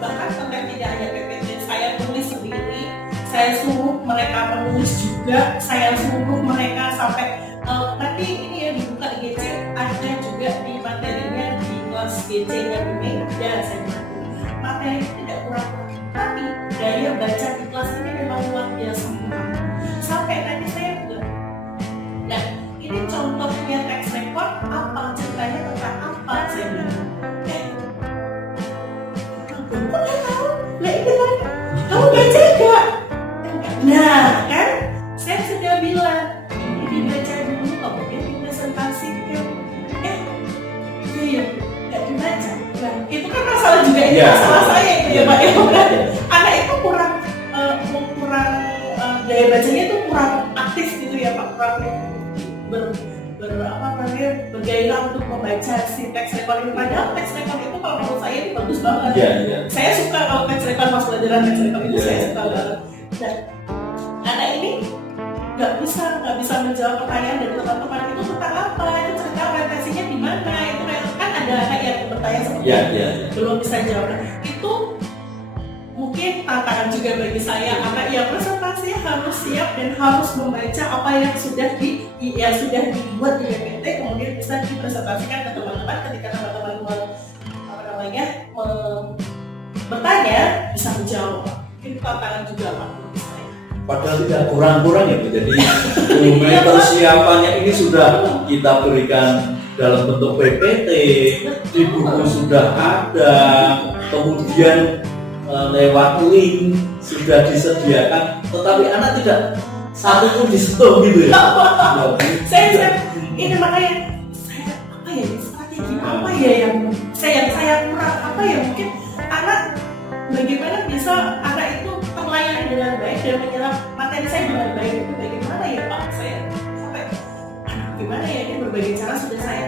bahkan konten tidak hanya PPT saya tulis sendiri, saya suruh mereka menulis juga, saya suruh mereka sampai nanti ini ya dibuka GC, ada juga di materinya di kelas GC yang ini ada saya bantu. Materi tidak kurang, tapi daya baca di kelas ini memang luar biasa. Sampai tadi saya juga, nah ini contohnya teks record apa ceritanya tentang apa saya bilang. Kamu nggak tahu, lah ini kan kamu baca enggak? Nah kan, saya sudah bilang ini dibaca dulu, kemudian dipresentasikan. Iya, nggak dibaca. Nah, itu kan masalah juga, itu masalah saya itu ya Pak. Anak itu kurang daya bacanya itu kurang aktif gitu ya Pak, kurang bergairah untuk membaca si teks record ini. Padahal teks record itu kalau menurut saya ini bagus banget. Saya suka kalau teks record, mas pelajaran teks record itu saya suka banget. Dan anak ini nggak bisa menjawab pertanyaan dari teman-teman itu tentang apa, itu cerita orientasinya di mana, itu kan ada anak yang bertanya seperti itu belum bisa jawab. Itu mungkin tantangan juga bagi saya, anak yang presentasinya harus siap dan harus membaca apa yang sudah dibuat di PPT, kemudian bisa dipresentasikan ke teman-teman. Ketika teman-teman bertanya bisa menjawab. Itu tantangan juga Pak bagi saya. padahal tidak kurang-kurang ya Bu. Jadi domain persiapannya ini sudah kita berikan dalam bentuk PPT, di buku sudah ada, kemudian lewat link sudah disediakan, tetapi anak tidak satu pun disentuh gitu ya. Saya ini makanya saya apa ya strategi apa ya yang saya kurang apa ya, mungkin anak bagaimana bisa anak itu terlayani dengan baik dan menyerap materi saya dengan baik itu bagaimana ya Pak, saya sampai gimana ya ini berbagai cara sudah saya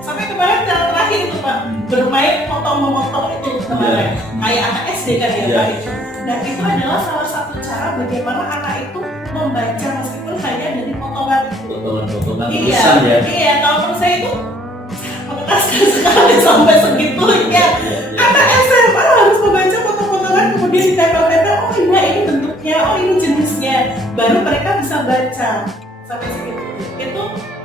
sampai kemarin cara terakhir itu Pak bermain potong-memotong itu kemarin kayak anak SD kan ya Pak itu. Nah itu adalah salah satu cara bagaimana anak itu membaca meskipun hanya dari potongan itu. Potongan Iya, tulisan ya. iya. Kalau menurut saya itu mengenaskan sekali sampai segitunya. Anak SMA harus membaca potong-potongan kemudian ditempel-tempel. Oh iya ini bentuknya, oh ini jenisnya. Baru mereka bisa baca sampai segitu. Itu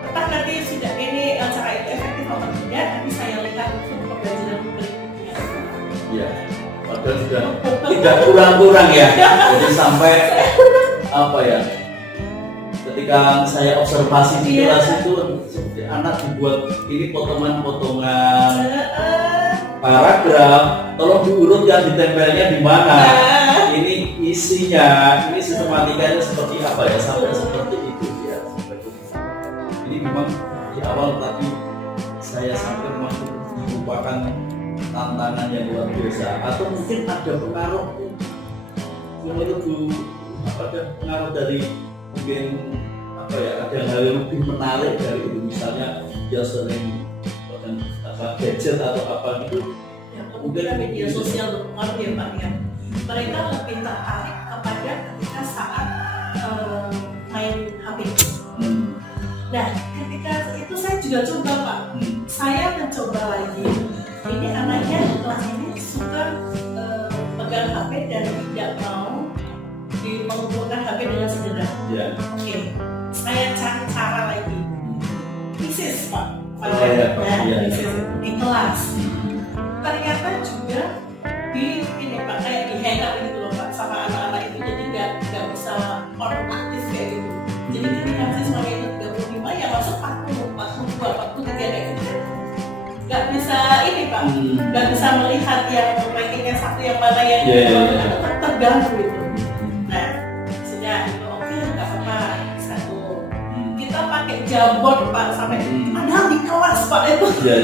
entah nanti sudah ini cara itu efektif atau tidak. Nanti saya lihat untuk pembelajaran berikutnya. Iya. Padahal sudah tidak kurang-kurang ya. Jadi sampai apa ya? Ketika saya observasi di kelas itu seperti anak dibuat ini potongan-potongan paragraf, tolong diurutkan ditempelnya di mana, ini isinya, ini sistematikanya seperti apa ya, sampai seperti itu ya. Ini memang di awal tadi saya sampai memang merupakan tantangan yang luar biasa, atau mungkin ada pengaruh ada pengaruh dari mungkin apa ya, ada hal yang lebih menarik dari itu, misalnya dia sering gadget atau apa gitu Ya, kemudian media sosial berpengaruh ya Pak ya. Mereka lebih tertarik kepada ketika saat main HP. Nah, ketika itu saya juga coba Pak. Saya mencoba lagi. Ini anaknya kelas ini suka pegang HP dan tidak mau mengumpulkan HP dengan segera. ya. Oke, saya cari cara lagi. Krisis Pak. Di kelas. Ternyata juga di ini Pak, kayak di hangout gitu loh Pak sama anak-anak itu, jadi nggak bisa on aktif kayak gitu. Jadi ketika siswanya itu 35 ya masuk 40, 42, 43 kayak gitu. Nggak bisa ini Pak, nggak bisa melihat yang rankingnya satu yang mana yang terganggu gitu. Nah, sudah itu oke, nggak apa-apa satu. Kita pakai jabot Pak sampai padahal di kelas Pak itu. Ya.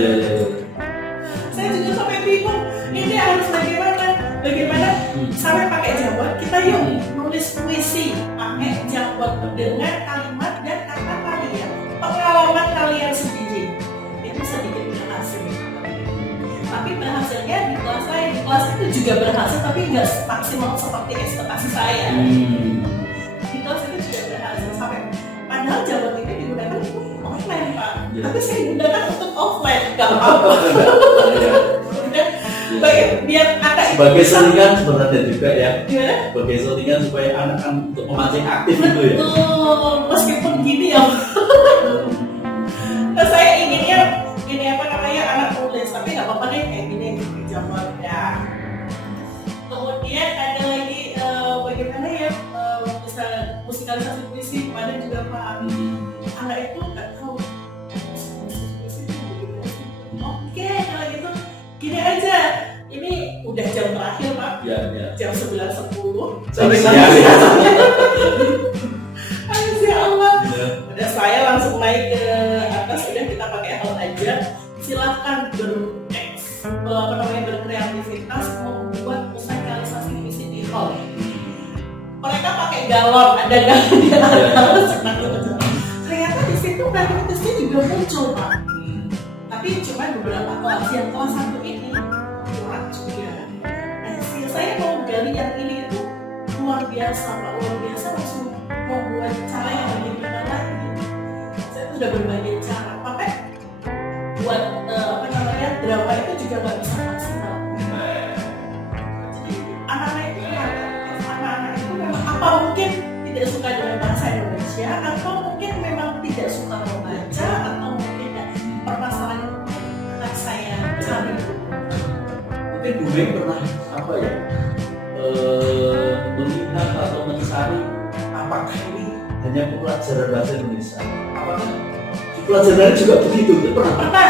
Saya juga sampai bingung, ini harus bagaimana sampai pakai jabot. Kita yuk nulis puisi pakai jabot dengan kalimat dan kata kalian, pengalaman kalian sendiri. Itu sedikit berhasil. Tapi berhasilnya di kelas saya, di kelas itu juga berhasil, tapi nggak maksimal seperti ekspektasi saya. Di kelas itu juga berhasil sampai padahal jabot ini digunakan untuk offline Pak, tapi saya gunakan untuk offline, nggak apa-apa. Biar anak itu Sebagai selingan sebenarnya juga ya. gimana? Sebagai selingan supaya anak kan untuk memancing aktif gitu ya. Betul, meskipun gini ya. Nah, saya inginnya gini apa namanya anak tulis, tapi nggak apa-apa deh kayak gini jabot ya. Kemudian ada lagi bagaimana ya bisa musikalisasi puisi kemarin juga Pak. Anak itu nggak tahu puisi itu bagaimana sih. Oke, kalau gitu gini aja. Ini udah jam terakhir Pak. Ya. Jam 9.10. Sampai Ayo ya Allah. Ya. Udah saya langsung naik ke atas, udah kita pakai hal aja. Silahkan berkreativitas membuat musikalisasi puisi di hall. Mereka pakai galon, ada galon di atas. Ternyata di situ kreativitasnya juga muncul Pak. Tapi cuma beberapa kelas, yang kelas 1 ini kurang juga. Nah, saya mau gali yang ini itu luar biasa Pak, luar biasa langsung membuat cara yang bagaimana lagi. Saya tuh udah berbagai cara, pakai buat drama itu juga nggak bisa maksimal. Jadi anak-anak itu memang apa mungkin tidak suka dengan bahasa Indonesia, atau mungkin memang tidak suka membaca, atau mungkin permasalahan yang saya cari. Mungkin Bu Mei pernah apa ya, melihat atau mencari hanya pelajaran bahasa Indonesia. Apakah di pelajaran juga begitu? Itu pernah? Pernah,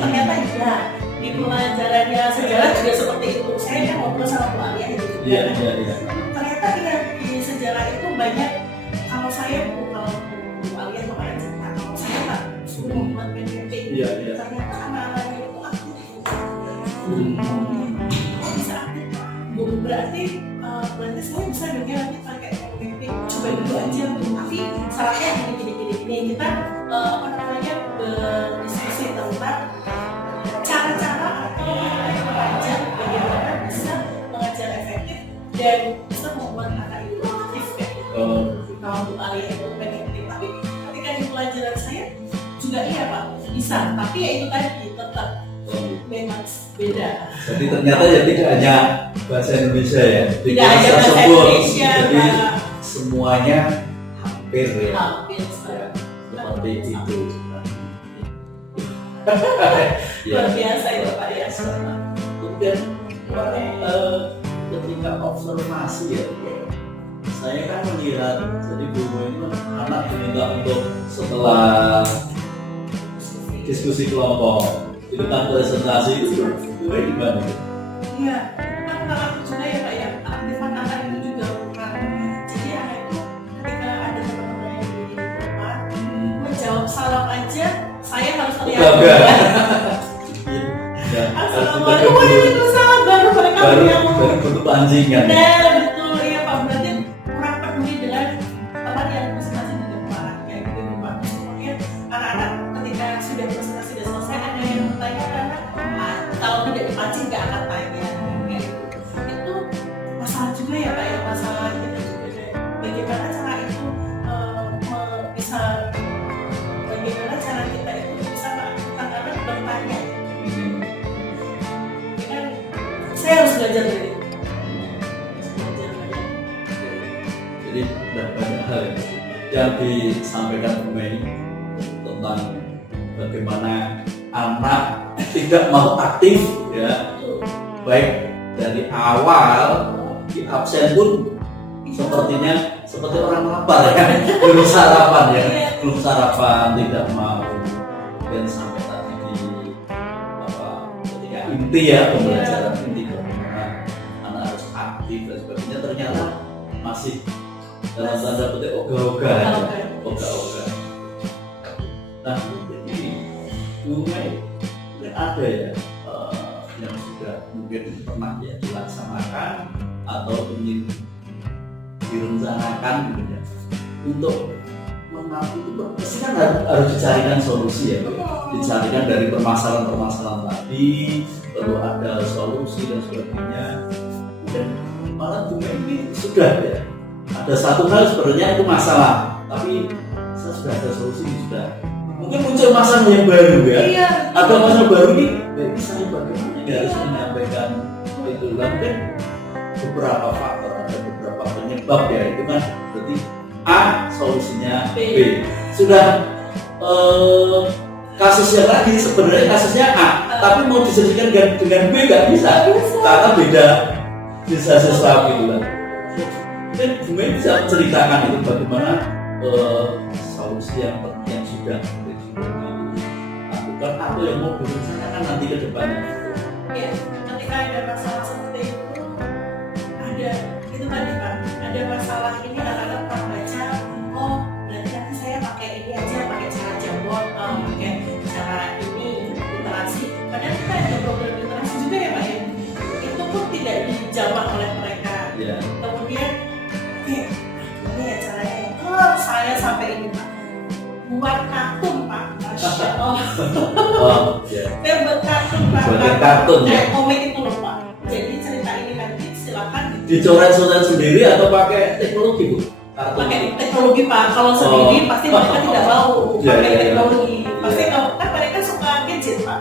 ternyata iya. Di pelajarannya sejarah juga seperti itu. Saya kan ngobrol sama Bu Alia gitu. Iya. Ternyata iya, di sejarah itu banyak. Kalau Bu Alia kemarin cerita, kalau saya tak suruh membuat PPT. Iya. Ternyata anak-anaknya itu aktif. Bisa aktif. Berarti saya bisa juga nanti pakai PPT. Coba dulu aja. Tapi syaratnya gini. Kita berdiskusi tentang cara-cara atau pelajar bagaimana bisa mengajar efektif dan bisa membuat anak itu aktif kayak gitu. Kalau Bu Alia itu efektif, tapi ketika di pelajaran saya juga iya Pak bisa, tapi ya itu tadi tetap memang beda. Jadi ternyata ya tidak hanya bahasa Indonesia ya, Tidak hanya bahasa Indonesia, jadi Pak. semuanya hampir ya. Hampir Seperti itu. luar biasa itu Pak ya. Kemudian ketika observasi ya, saya kan melihat jadi guru itu anak diminta untuk setelah diskusi kelompok itu kan presentasi itu gimana? Iya, kan aku juga ya Pak ya, aktifan anak itu juga bukan. Jadi anak itu ketika ada teman-teman yang di depan, menjawab salam aja, saya harus teriak. Ya, Assalamualaikum waalaikumsalam, baru mereka yang baru bentuk pancingan. Nah, betul ya Pak, berarti kurang peduli dengan teman yang presentasi di depan, kayak gitu Pak. Makanya anak-anak ketika sudah presentasi sudah selesai, ada yang bertanya karena kalau tidak dipancing nggak akan tanya. Kayak gitu. Itu masalah juga ya Pak ya, masalah kita juga deh. Bagaimana cara itu bisa, bagaimana cara kita itu bisa mengaktifkan anak bertanya. Kan saya harus belajar dari itu. Jadi banyak hal yang disampaikan Bu Mei tentang bagaimana anak tidak mau aktif ya, baik dari awal di absen pun sepertinya seperti orang lapar ya, belum sarapan tidak mau, dan sampai tadi di ketika inti ya pembelajaran inti bagaimana anak harus aktif dan sebagainya, ternyata masih dalam tanda petik ogah-ogah. Nah, jadi Bu Mei ada ya yang sudah mungkin pernah ya dilaksanakan atau ingin direncanakan gitu ya untuk mengaku itu pasti kan harus dicarikan solusi ya, dicarikan dari permasalahan tadi, perlu ada solusi dan sebagainya. Dan malah Bu Mei ini sudah ya ada satu hal sebenarnya itu masalah, tapi saya sudah ada solusi, sudah mungkin muncul masalah yang baru ya. Iya. Ada masalah baru ini, saya bagaimana harus menyampaikan itu kan, mungkin beberapa faktor, ada beberapa penyebab ya, itu kan berarti A solusinya B. Sudah kasus yang lagi sebenarnya kasusnya A, tapi mau disediakan dengan B nggak bisa karena beda siswa gitu kan. Dan Bu Mei bisa menceritakan itu bagaimana solusi yang sudah dilakukan atau yang mau direncanakan nanti ke depannya. Ya, ketika ada masalah seperti itu, ada itu tadi Pak, ada masalah ini anak-anak Pak baca, oh berarti nanti saya pakai ini aja, pakai cara jawab, pakai cara ini literasi. Padahal kita ada program literasi juga ya Pak ya, itu pun tidak dijawab oleh mereka. Ya. Kemudian, ini ya caranya. Oh saya sampai ini Pak, buat kartun Pak. Ya. Saya buat kartun Pak. Buat kartun ya. Komik itu loh Pak. Jadi cerita ini nanti silakan Dicoret-coret sendiri atau pakai teknologi Bu? pakai teknologi Pak. Kalau sendiri pasti mereka tidak mau pakai teknologi. Pasti kalau kan mereka suka gadget Pak.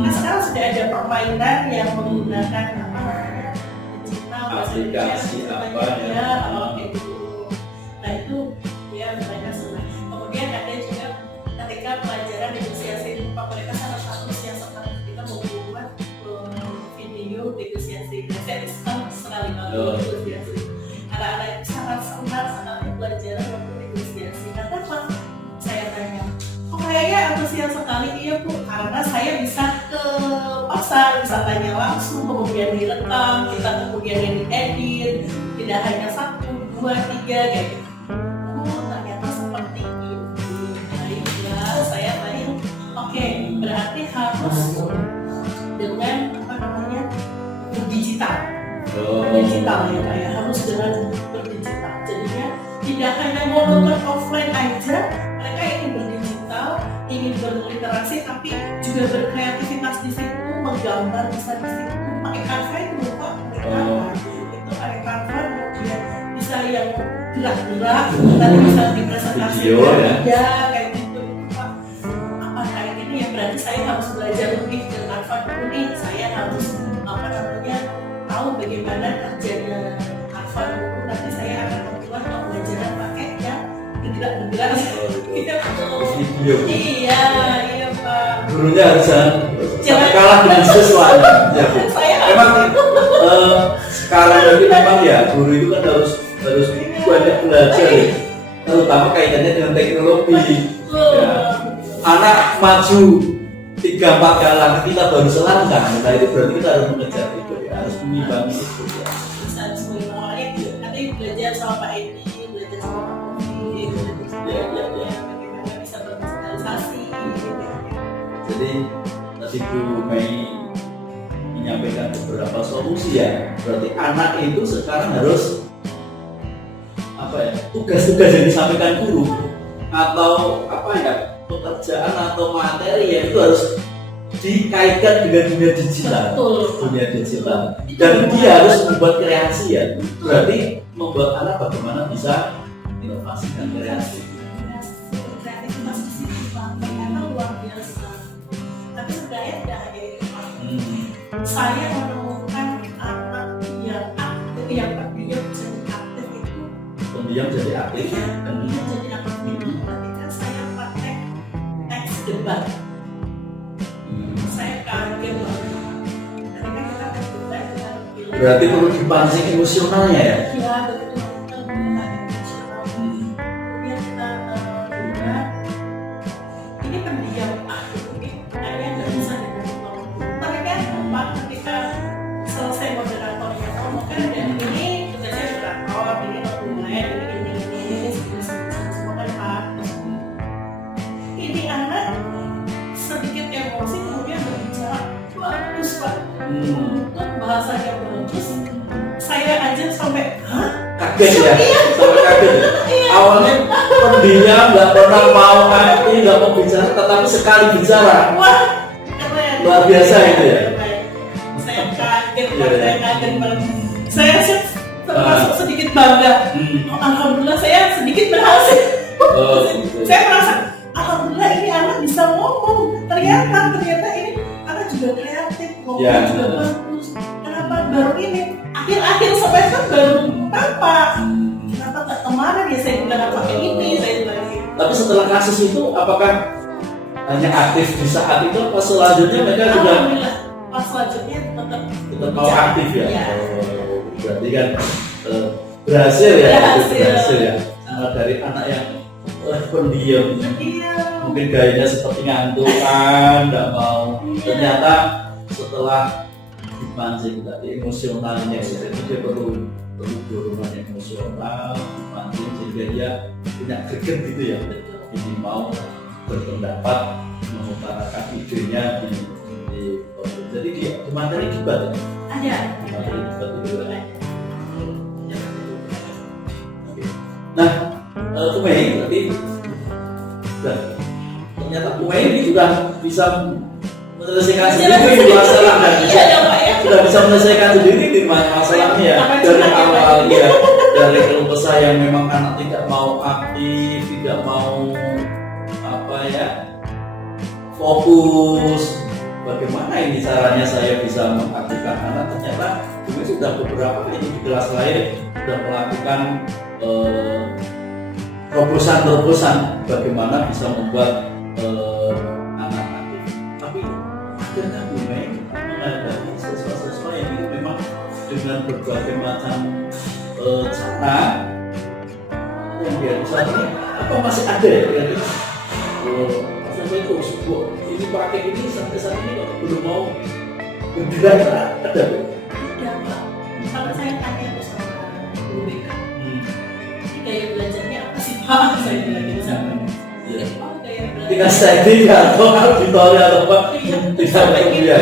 Nah sekarang sudah ada permainan yang menggunakan apa namanya digital, Aplikasi apa ya? Kayak gitu. Nah itu ya mereka senang. Kemudian ada juga ketika pelajaran negosiasi itu Pak, mereka sangat antusias sekali kita membuat video negosiasi. Saya senang sekali kalau negosiasi. Anak-anak itu sangat senang sekali pelajaran waktu negosiasi. antusias sekali, iya Bu, karena saya bisa ke pasar, bisa tanya langsung, kemudian direkam, kita kemudian yang diedit, tidak hanya 1, 2, 3 kayak gitu. Oh ternyata seperti itu. Baiklah, saya tadi oke, berarti harus dengan apa namanya berdigital. Digital ya Pak ya, harus dengan berdigital. Jadinya tidak hanya monoton offline aja, mereka ingin berdigital, ingin berliterasi, tapi juga berkreativitas di situ, menggambar bisa di situ, pakai Canva itu lupa, itu pakai Canva, kemudian bisa yang gerak-gerak, nanti bisa dipresentasikan, ya kayak gitu Pak. Apa kayak gini ya, berarti saya harus belajar lebih ke Canva dulu nih, saya harus apa namanya tahu bagaimana kerjanya Canva dulu, nanti saya akan membuat pembelajaran pakai yang bergerak-gerak. Iya Pak. Gurunya harus jangan kalah dengan siswanya. Ya, Bu. Memang sekarang ini memang ya guru itu kan harus banyak belajar ya. Terutama kaitannya dengan teknologi. Ya. Anak maju 3-4 galang kita baru selangkah. Nah itu berarti kita harus mengejar itu ya, harus mengimbangi itu ya. Bisa semuanya nanti belajar sama Pak Edi, belajar sama Pak Kofi, bagaimana bisa berdigitalisasi. Jadi tadi Bu Mei menyampaikan beberapa solusi ya. Berarti anak itu sekarang harus apa ya, tugas-tugas yang disampaikan guru atau apa ya, pekerjaan atau materi ya itu harus dikaitkan dengan dunia digital. Betul. Dunia digital. Dan dia harus membuat kreasi ya. Berarti membuat anak bagaimana bisa inovasi dan kreasi. Kreativitas di sini ternyata luar biasa. Tapi sebenarnya tidak hanya itu Pak. Saya menemukan anak yang aktif, yang pendiam jadi aktif itu. Pendiam jadi aktif. Pendiam jadi aktif itu ketika saya pakai teks debat. Saya kaget loh. Ketika kita teks debat dengan film. Berarti perlu dipancing emosionalnya ya. Iya begitu kita bukan emosional. Kemudian kita debat. Ini pendiam aktif ini kayaknya nggak bisa dengan ternyata Pak ketika selesai moderatornya ngomongkan dan ini tugasnya moderator, ini dokumen, ini semua kan Pak. Ini anak sedikit emosi kemudian berbicara bagus Pak, untuk bahasanya bagus. Saya aja sampai Kaget ya, sampai kaget ya. Iya. Awalnya pendiam, nggak pernah mau aktif, nggak mau bicara, tetapi sekali bicara wah keren. luar biasa itu ya. Saya kaget Pak, saya kaget banget. Saya sih termasuk sedikit bangga. Oh, alhamdulillah saya sedikit berhasil. Gitu. Saya merasa alhamdulillah ini anak bisa ngomong. Ternyata ini anak juga kreatif, ngomong Ya. juga bagus. Kenapa baru ini? Akhir-akhir semester baru tampak. Kenapa tak kemarin ya saya bilang pakai ini, saya bilang gitu. Tapi setelah kasus itu, apakah hanya aktif di saat itu, pas selanjutnya mereka juga Alhamdulillah. Pas selanjutnya tetap mau aktif ya? Iya. Berarti kan berhasil ya, Berhasil. berhasil ya. Nah, dari anak yang pendiam, Iya. mungkin gayanya seperti ngantukan, nggak mau. Ternyata setelah dipancing tadi emosionalnya, itu dia perlu dorongan emosional, dipancing sehingga dia punya greget gitu ya. Ini mau berpendapat, mengutarakan idenya di jadi di materi debat ya. Ada. Di materi debat itu ada. Nah, Kumei tadi sudah, ternyata Kumei ini sudah bisa menyelesaikan sendiri masalah dan sudah bisa menyelesaikan sendiri di masalahnya ya. Dari awal ya, dari keluh kesah yang memang anak tidak mau aktif, tidak mau apa ya, fokus. Bagaimana ini caranya saya bisa mengaktifkan anak? Ternyata Kumei sudah beberapa kali di kelas lain sudah melakukan terobosan bagaimana bisa membuat anak aktif. Tapi akhirnya Kumei menghadapi siswa-siswa yang itu memang dengan berbagai macam cara yang dia bisa ini apa masih ada ya? Siswa itu kok ini pakai ini sampai saat ini kok belum mau bergerak ada tuh. Ada Pak. Kalau saya tanya tuh sama guru BK, gaya belajarnya apa sih Pak? Saya bilang gitu sama. Iya. Oh, gaya belajar. Dikasih teknik atau auditornya atau apa? Tidak tahu ya.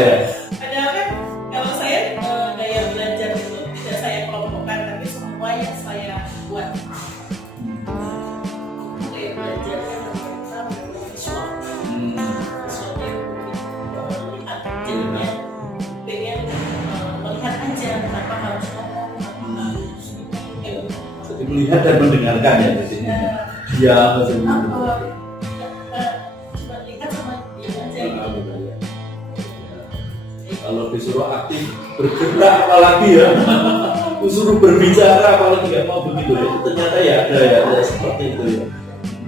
Padahal kan kalau saya gaya belajar itu tidak saya kelompokkan, tapi semua yang saya buat. Gaya belajarnya ternyata visual. Visualnya melihat jadinya pengen melihat aja kenapa harus ngomong, kenapa harus gitu. Jadi melihat dan mendengarkan ya di sini. Dia maksudnya. Cuma lihat sama dia aja gitu. Kalau disuruh aktif bergerak apalagi ya, disuruh berbicara apalagi nggak mau begitu ya. Ternyata ya ada seperti itu ya.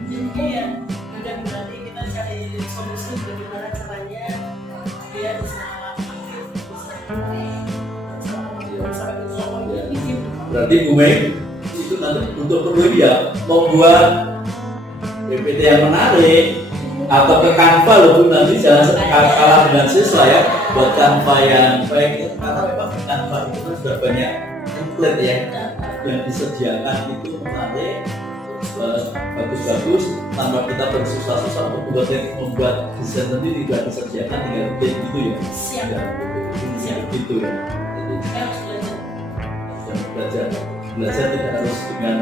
Jadi ya udah berarti kita cari solusi bagaimana caranya dia bisa aktif, bisa Berarti Bu Mei itu nanti untuk perlu ya membuat PPT yang menarik atau ke Canva loh Bu, nanti jangan kalah dengan siswa ya, buat Canva yang baik karena memang Canva itu kan sudah banyak template ya yang disediakan itu menarik, bagus-bagus tanpa kita bersusah-susah untuk membuat desain sendiri, tidak disediakan tinggal bikin gitu ya. Siap. Siap gitu ya. Jadi Saya harus belajar. belajar tidak harus dengan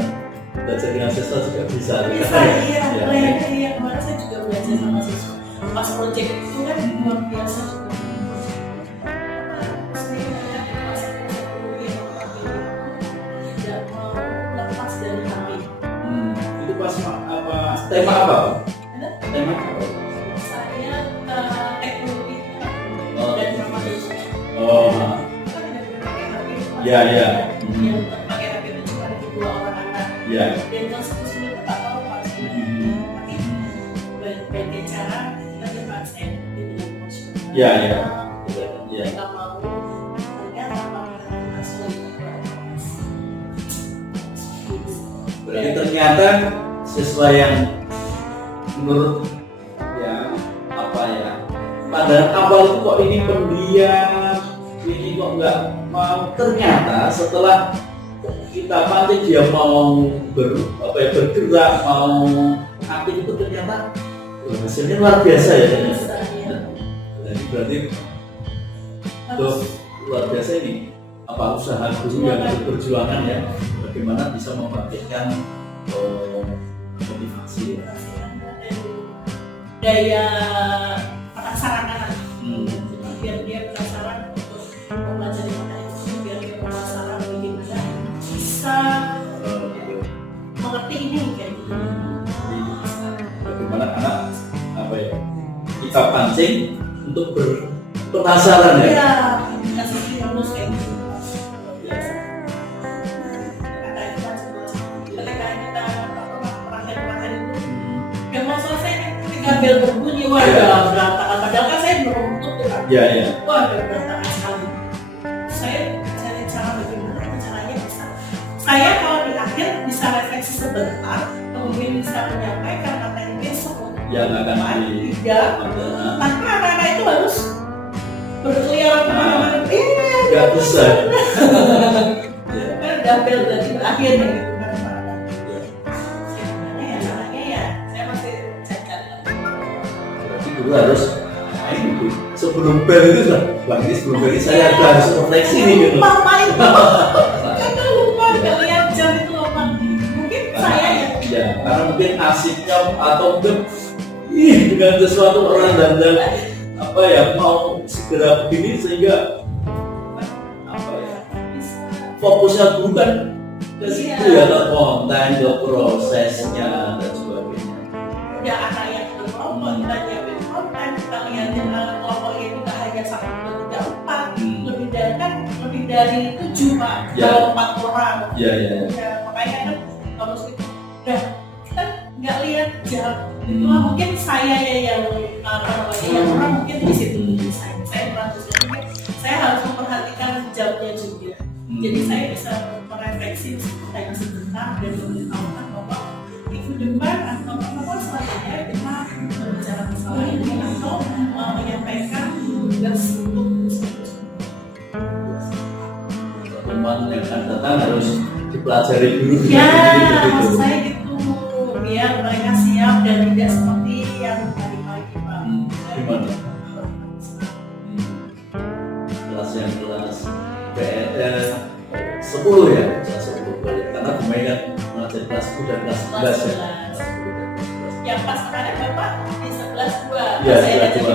belajar dengan siswa juga bisa. Bisa, iya, Ya. iya. Kemarin saya juga belajar sama siswa. Pas project itu kan luar biasa juga. Saya melihat pas guru yang tidak mau lepas dari HP. Itu pas apa? Tema apa? Tema apa? Saya teknologi Oh. dan informasi. Oh, Kan tidak boleh pakai HP. Ya, ya. Yang pakai HP itu cuma ada 2 orang anak. ya. Dan yang sebelum itu tak tahu Pak berbagai cara kita dapat saya dengan emosional. Ya, ya. Ya. Kita mau melihat apakah hasil Berarti ternyata siswa yang menurut ya apa ya, pada awal itu kok ini pendiam, ini kok nggak mau, ternyata setelah kita pancing dia mau bergerak, mau aktif itu ternyata hasilnya luar biasa ya ternyata. Jadi berarti itu luar biasa ini apa usaha guru yang berperjuangan ya, bagaimana bisa membangkitkan motivasi ya. daya penasaran anak. Biar dia penasaran untuk mempelajari materi itu, biar dia penasaran bagaimana bisa mengerti ini kayak gitu. Jadi, bagaimana anak apa ya, kita pancing untuk berpenasaran ya. Iya, kasih stimulus kayak gitu. Biasa. Ketika kita praktek-praktek itu gak mau selesai, tinggal bel berbunyi, wah udah berantakan. Padahal kan saya belum tutup tuh kan. Ya, ya. Wah udah berantakan sekali. Saya cari cara bagaimana caranya bisa. Saya kalau di akhir bisa refleksi sebentar, kemudian bisa menyampaikan materi besok. Yang akan tidak, tanpa anak-anak itu harus berkeliaran kemana-mana. Gak bisa. Ya. Kan udah bel dari akhir gitu kan. Gimana ya caranya ya? Saya masih cari. Berarti guru harus main itu sebelum bel itu sudah, wah ini sebelum bel ini saya harus refleksi nih gitu. Lupa main. Karena lupa nggak lihat jam itu lupa. Mungkin saya ya. Ya, karena mungkin asiknya atau mungkin dengan sesuatu orang dan apa ya mau segera begini sehingga apa ya fokusnya bukan ke situ ya, ke konten, ke prosesnya dan sebagainya. Udah anak yang berkelompok, kita nyiapin konten, kita lihatin kelompok ini nggak hanya 1, 2, 3, 4, lebih dari 7 Pak, Ya. dalam 4 orang. Ya, ya. Ya, makanya kan kalau gitu, udah kita nggak lihat jam. Itulah mungkin saya ya yang yang orang mungkin di situ saya merasa saya harus memperhatikan jamnya juga. Jadi saya bisa merefleksi tanya sebentar dan memberitahukan bahwa minggu depan atau selanjutnya kita berbicara masalah ini. datang harus dipelajari dulu. Ya, gitu. maksud saya gitu, biar mereka siap dan tidak seperti yang tadi pagi Pak. Gimana? Kelas yang kelas PNL 10 ya, kelas 10 balik. Karena kemarin kan mengajar kelas 10 dan kelas 11 ya. Yang pas kemarin Bapak di 11-2, Iya, saya ngajar di 11-2. 11-2.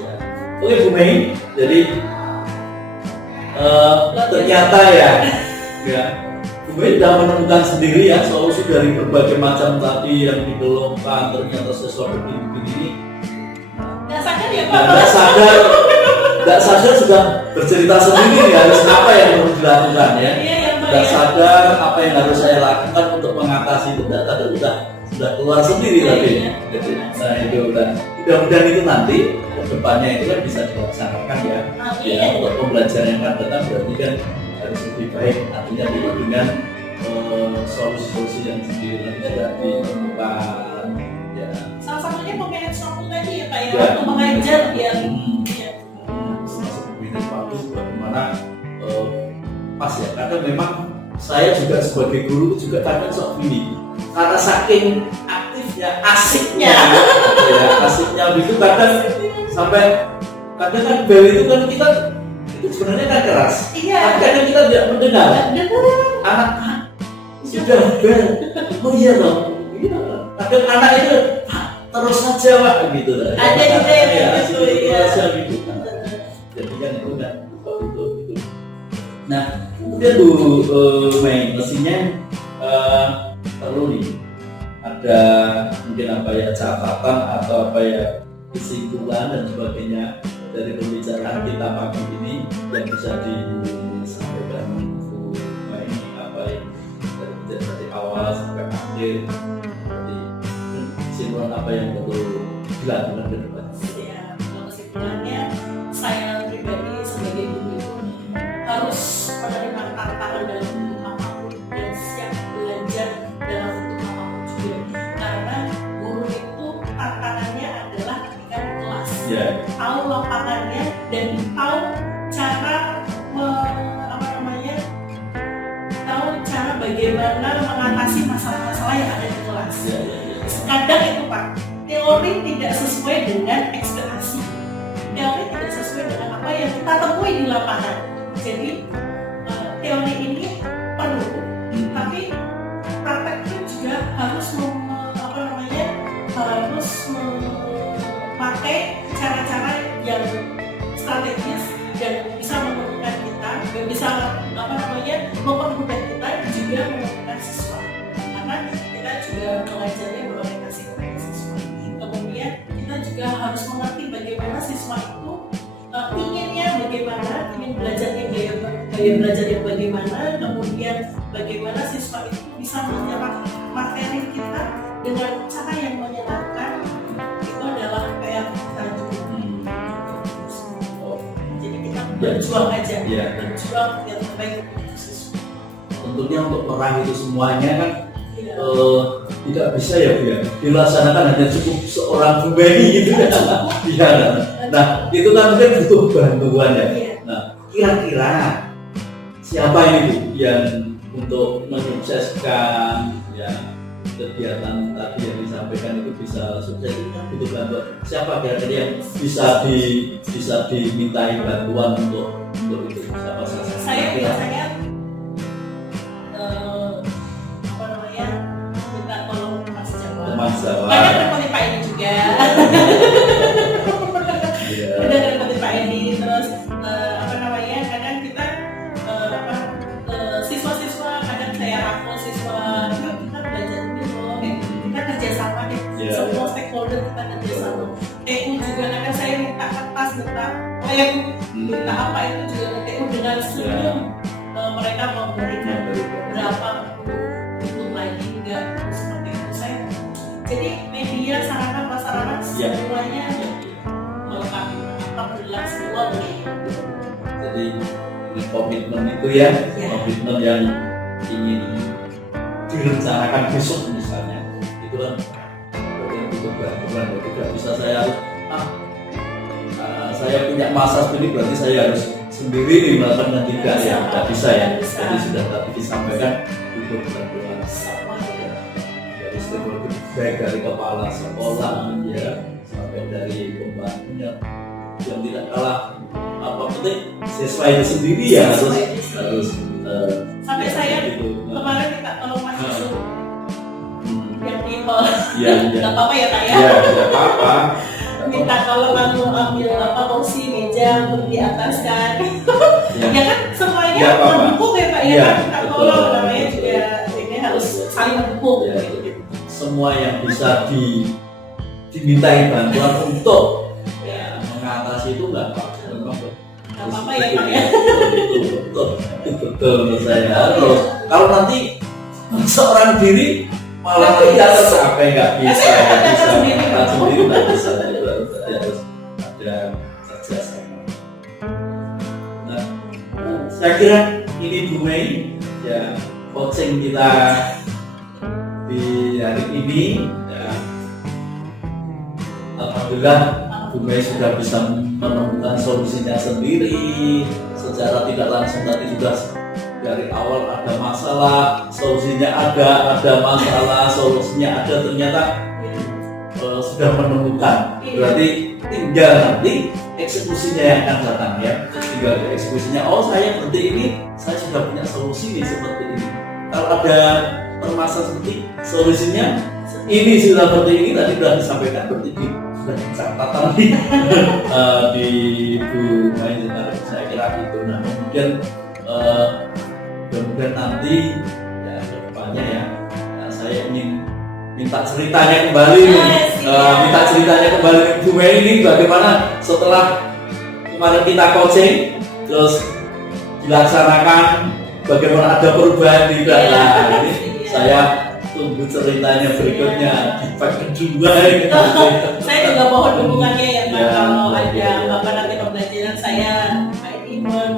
Ya. Oke Bu Mei, jadi ternyata ya Bu Mei sudah menemukan sendiri ya solusi dari berbagai macam tadi yang dikeluhkan, ternyata sesuatu begini. Nggak sadar ya Pak? Nggak sadar sudah bercerita sendiri harus apa yang harus dilakukan ya. Iya ya Pak. Nggak Ya. sadar apa yang harus saya lakukan untuk mengatasi itu, sudah keluar sendiri tadi. Jadi, nah itu udah mudah-mudahan itu nanti ke depannya itu kan bisa dilaksanakan ya. Amin. Ya untuk pembelajaran yang akan datang berarti kan harus lebih baik, artinya dengan solusi-solusi yang sendiri nanti sudah ditemukan ya. Salah satunya pemanage waktu tadi ya Pak ya, Ya. waktu mengajar biar ya. Masuk minus waktu bagaimana pas ya, karena memang saya juga sebagai guru juga kadang sok ini karena saking aktifnya, asiknya ya, asiknya itu kadang sampai kadang kan bel itu kan kita itu sebenarnya kan keras, Iya. tapi kadang kita tidak mendengar anak sudah bel, oh iya loh, iya. Kadang anak itu "Pak, terus saja Pak gitu lah. Ada juga yang Ya, begitu, iya. terus saja gitu kan. Jadi kan itu kan itu. Nah, kemudian Bu Mei, mestinya perlu nih ada mungkin apa ya catatan atau apa ya kesimpulan dan sebagainya dari pembicaraan kita pagi ini yang bisa disampaikan Bu Mei, apa yang dari awal sampai akhir, jadi kesimpulan apa yang perlu dilakukan ke depan. Ya, kalau kesimpulannya saya pribadi sebagai guru itu harus menerima tantangan dalam bentuk apapun dan siap belajar dalam bentuk apapun juga, karena guru itu tantangannya adalah ketika di kelas Ya, tahu lapangannya dan tahu cara tahu cara bagaimana mengatasi masalah-masalah yang ada di kelas. ya. Kadang itu Pak, teori tidak sesuai dengan ekspektasi, teori tidak sesuai dengan apa yang kita temui di lapangan. Jadi teori ini perlu, tapi prakteknya juga harus harus memakai cara-cara yang strategis dan bisa menguntungkan kita, dan bisa mempermudah kita juga menguntungkan siswa, karena kita juga mengajarnya berorientasi kepada siswa. Kemudian kita juga harus mengerti bagaimana siswa itu inginnya bagaimana, ingin belajarnya gaya belajarnya bagaimana, kemudian bagaimana siswa itu bisa menyerap materi kita dengan cara yang menyenangkan. Itu adalah PR kita juga. Jadi kita berjuang aja, Ya. berjuang yang terbaik untuk siswa. Tentunya untuk meraih itu semuanya kan Iya. tidak bisa ya Bu ya dilaksanakan hanya cukup seorang Bu Mei gitu kan. Iya. Nah itu kan mungkin butuh bantuan ya. Iya. Nah kira-kira siapa ini Bu yang untuk menyukseskan ya kegiatan tadi yang disampaikan itu bisa sukses, itu kan butuh bantuan. Siapa kira-kira yang bisa dimintai bantuan untuk itu? Siapa saja? Saya biasanya minta tolong Mas Jawa. Teman Jawa. Kadang repoti Pak Edi juga. Iya. Kadang repoti Pak Edi, terus kadang kita siswa-siswa, kadang saya rangkul siswa, yuk kita belajar ini loh, kita kerjasama deh, Iya. semua stakeholder kita kerjasama. TU juga kadang saya minta kertas, minta proyek, minta apa itu juga ke TU dengan sebelum mereka memberikan berapa ikut lagi enggak seperti itu saya. Jadi media, sarana prasarana Ya. semuanya melengkapi, alhamdulillah semua begitu. Jadi ini komitmen itu ya, Ya. komitmen yang ingin direncanakan besok misalnya, itu kan berarti butuh bantuan. Tidak bisa saya harus saya punya masa ini berarti saya harus sendiri melakukan tidak ya, tidak bisa ya. Jadi sudah tadi disampaikan itu bantuan dari stakeholder, baik dari kepala sekolah ya sampai dari pembantunya yang tidak kalah apa penting siswa itu sendiri ya harus sampai saya gitu. kemarin minta tolong Mas Yusuf yang di hall. Iya, iya. Nggak apa-apa ya Kak ya? Ya, tidak apa-apa. Minta tolong aku ambil kursi meja untuk di atas kan. Ya kan semuanya Ya, apa-apa. mendukung ya Pak ya, Ya, kan minta betul. tolong namanya juga ini harus saling mendukung Ya. gitu. Semua yang bisa dimintai bantuan untuk ya, mengatasi itu nggak apa-apa. Nggak apa-apa ya Pak ya. Betul menurut saya. Kalau nanti seorang diri malah tidak tercapai nggak bisa, sendiri nggak bisa. Harus ada kerjasama. Nah, saya kira ini Bu Mei ya coaching kita di hari ini ya. Alhamdulillah Bu Mei sudah bisa menemukan solusinya sendiri secara tidak langsung. Tadi sudah dari awal ada masalah, solusinya ada masalah, solusinya ada, ternyata sudah menemukan. Berarti tinggal nanti eksekusinya yang akan datang ya. Tinggal eksekusinya, oh saya seperti ini, saya sudah punya solusi nih seperti ini. Kalau ada permasalahan seperti solusinya ini sudah seperti ini, tadi sudah disampaikan seperti ini, sudah catatan di Bu Mai, saya kira itu. Nah kemudian kemudian nanti ya kedepannya ya, saya ingin minta ceritanya kembali minta ceritanya kembali Bu Mei ini bagaimana setelah kemarin kita coaching terus dilaksanakan, bagaimana ada perubahan di dalam. Nah, ini saya tunggu ceritanya berikutnya di part kedua ini. Saya juga mohon dukungannya ya Pak, Ya, kalau ya, ada ya. Bapak nanti pembelajaran saya Pak Iman.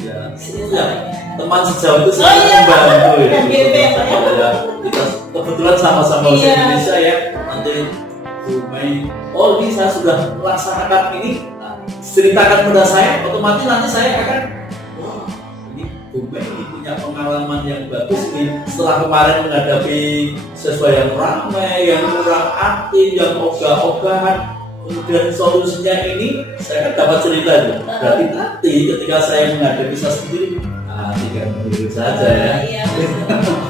Ya, teman sejauh itu Oh, iya, membantu ya. yang GP, Pak, ya. Ya, kita kebetulan sama-sama bahasa Iya. Indonesia ya. Nanti Bu Mei, oh ini saya sudah melaksanakan ini, ceritakan pada saya, otomatis nanti saya akan wah, ini Bu Mei ini punya pengalaman yang bagus nih setelah kemarin menghadapi siswa yang ramai, yang kurang aktif, yang ogah-ogahan. Kemudian solusinya ini saya kan dapat cerita nih. Berarti nanti ketika saya menghadapi saya sendiri, tinggal meniru saja ya. Iya,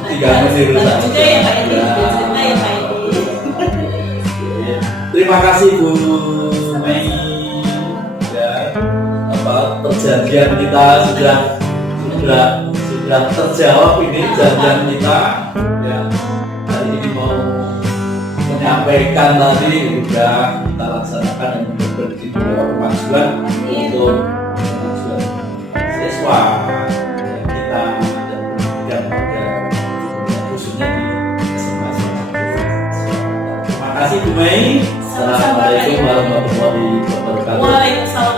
Tinggal meniru saja. juga ya Pak Edi, cerita ya Pak Edi. Terima kasih Bu Mei ya, perjanjian kita sudah terjawab ini janjian kita ya. Hari ini mau menyampaikan tadi sudah kita laksanakan dan memberi beberapa kemajuan untuk kemajuan siswa kita dan pendidikan pada khususnya di SMA. Terima kasih Bu Mei. Assalamualaikum warahmatullahi wabarakatuh. Waalaikumsalam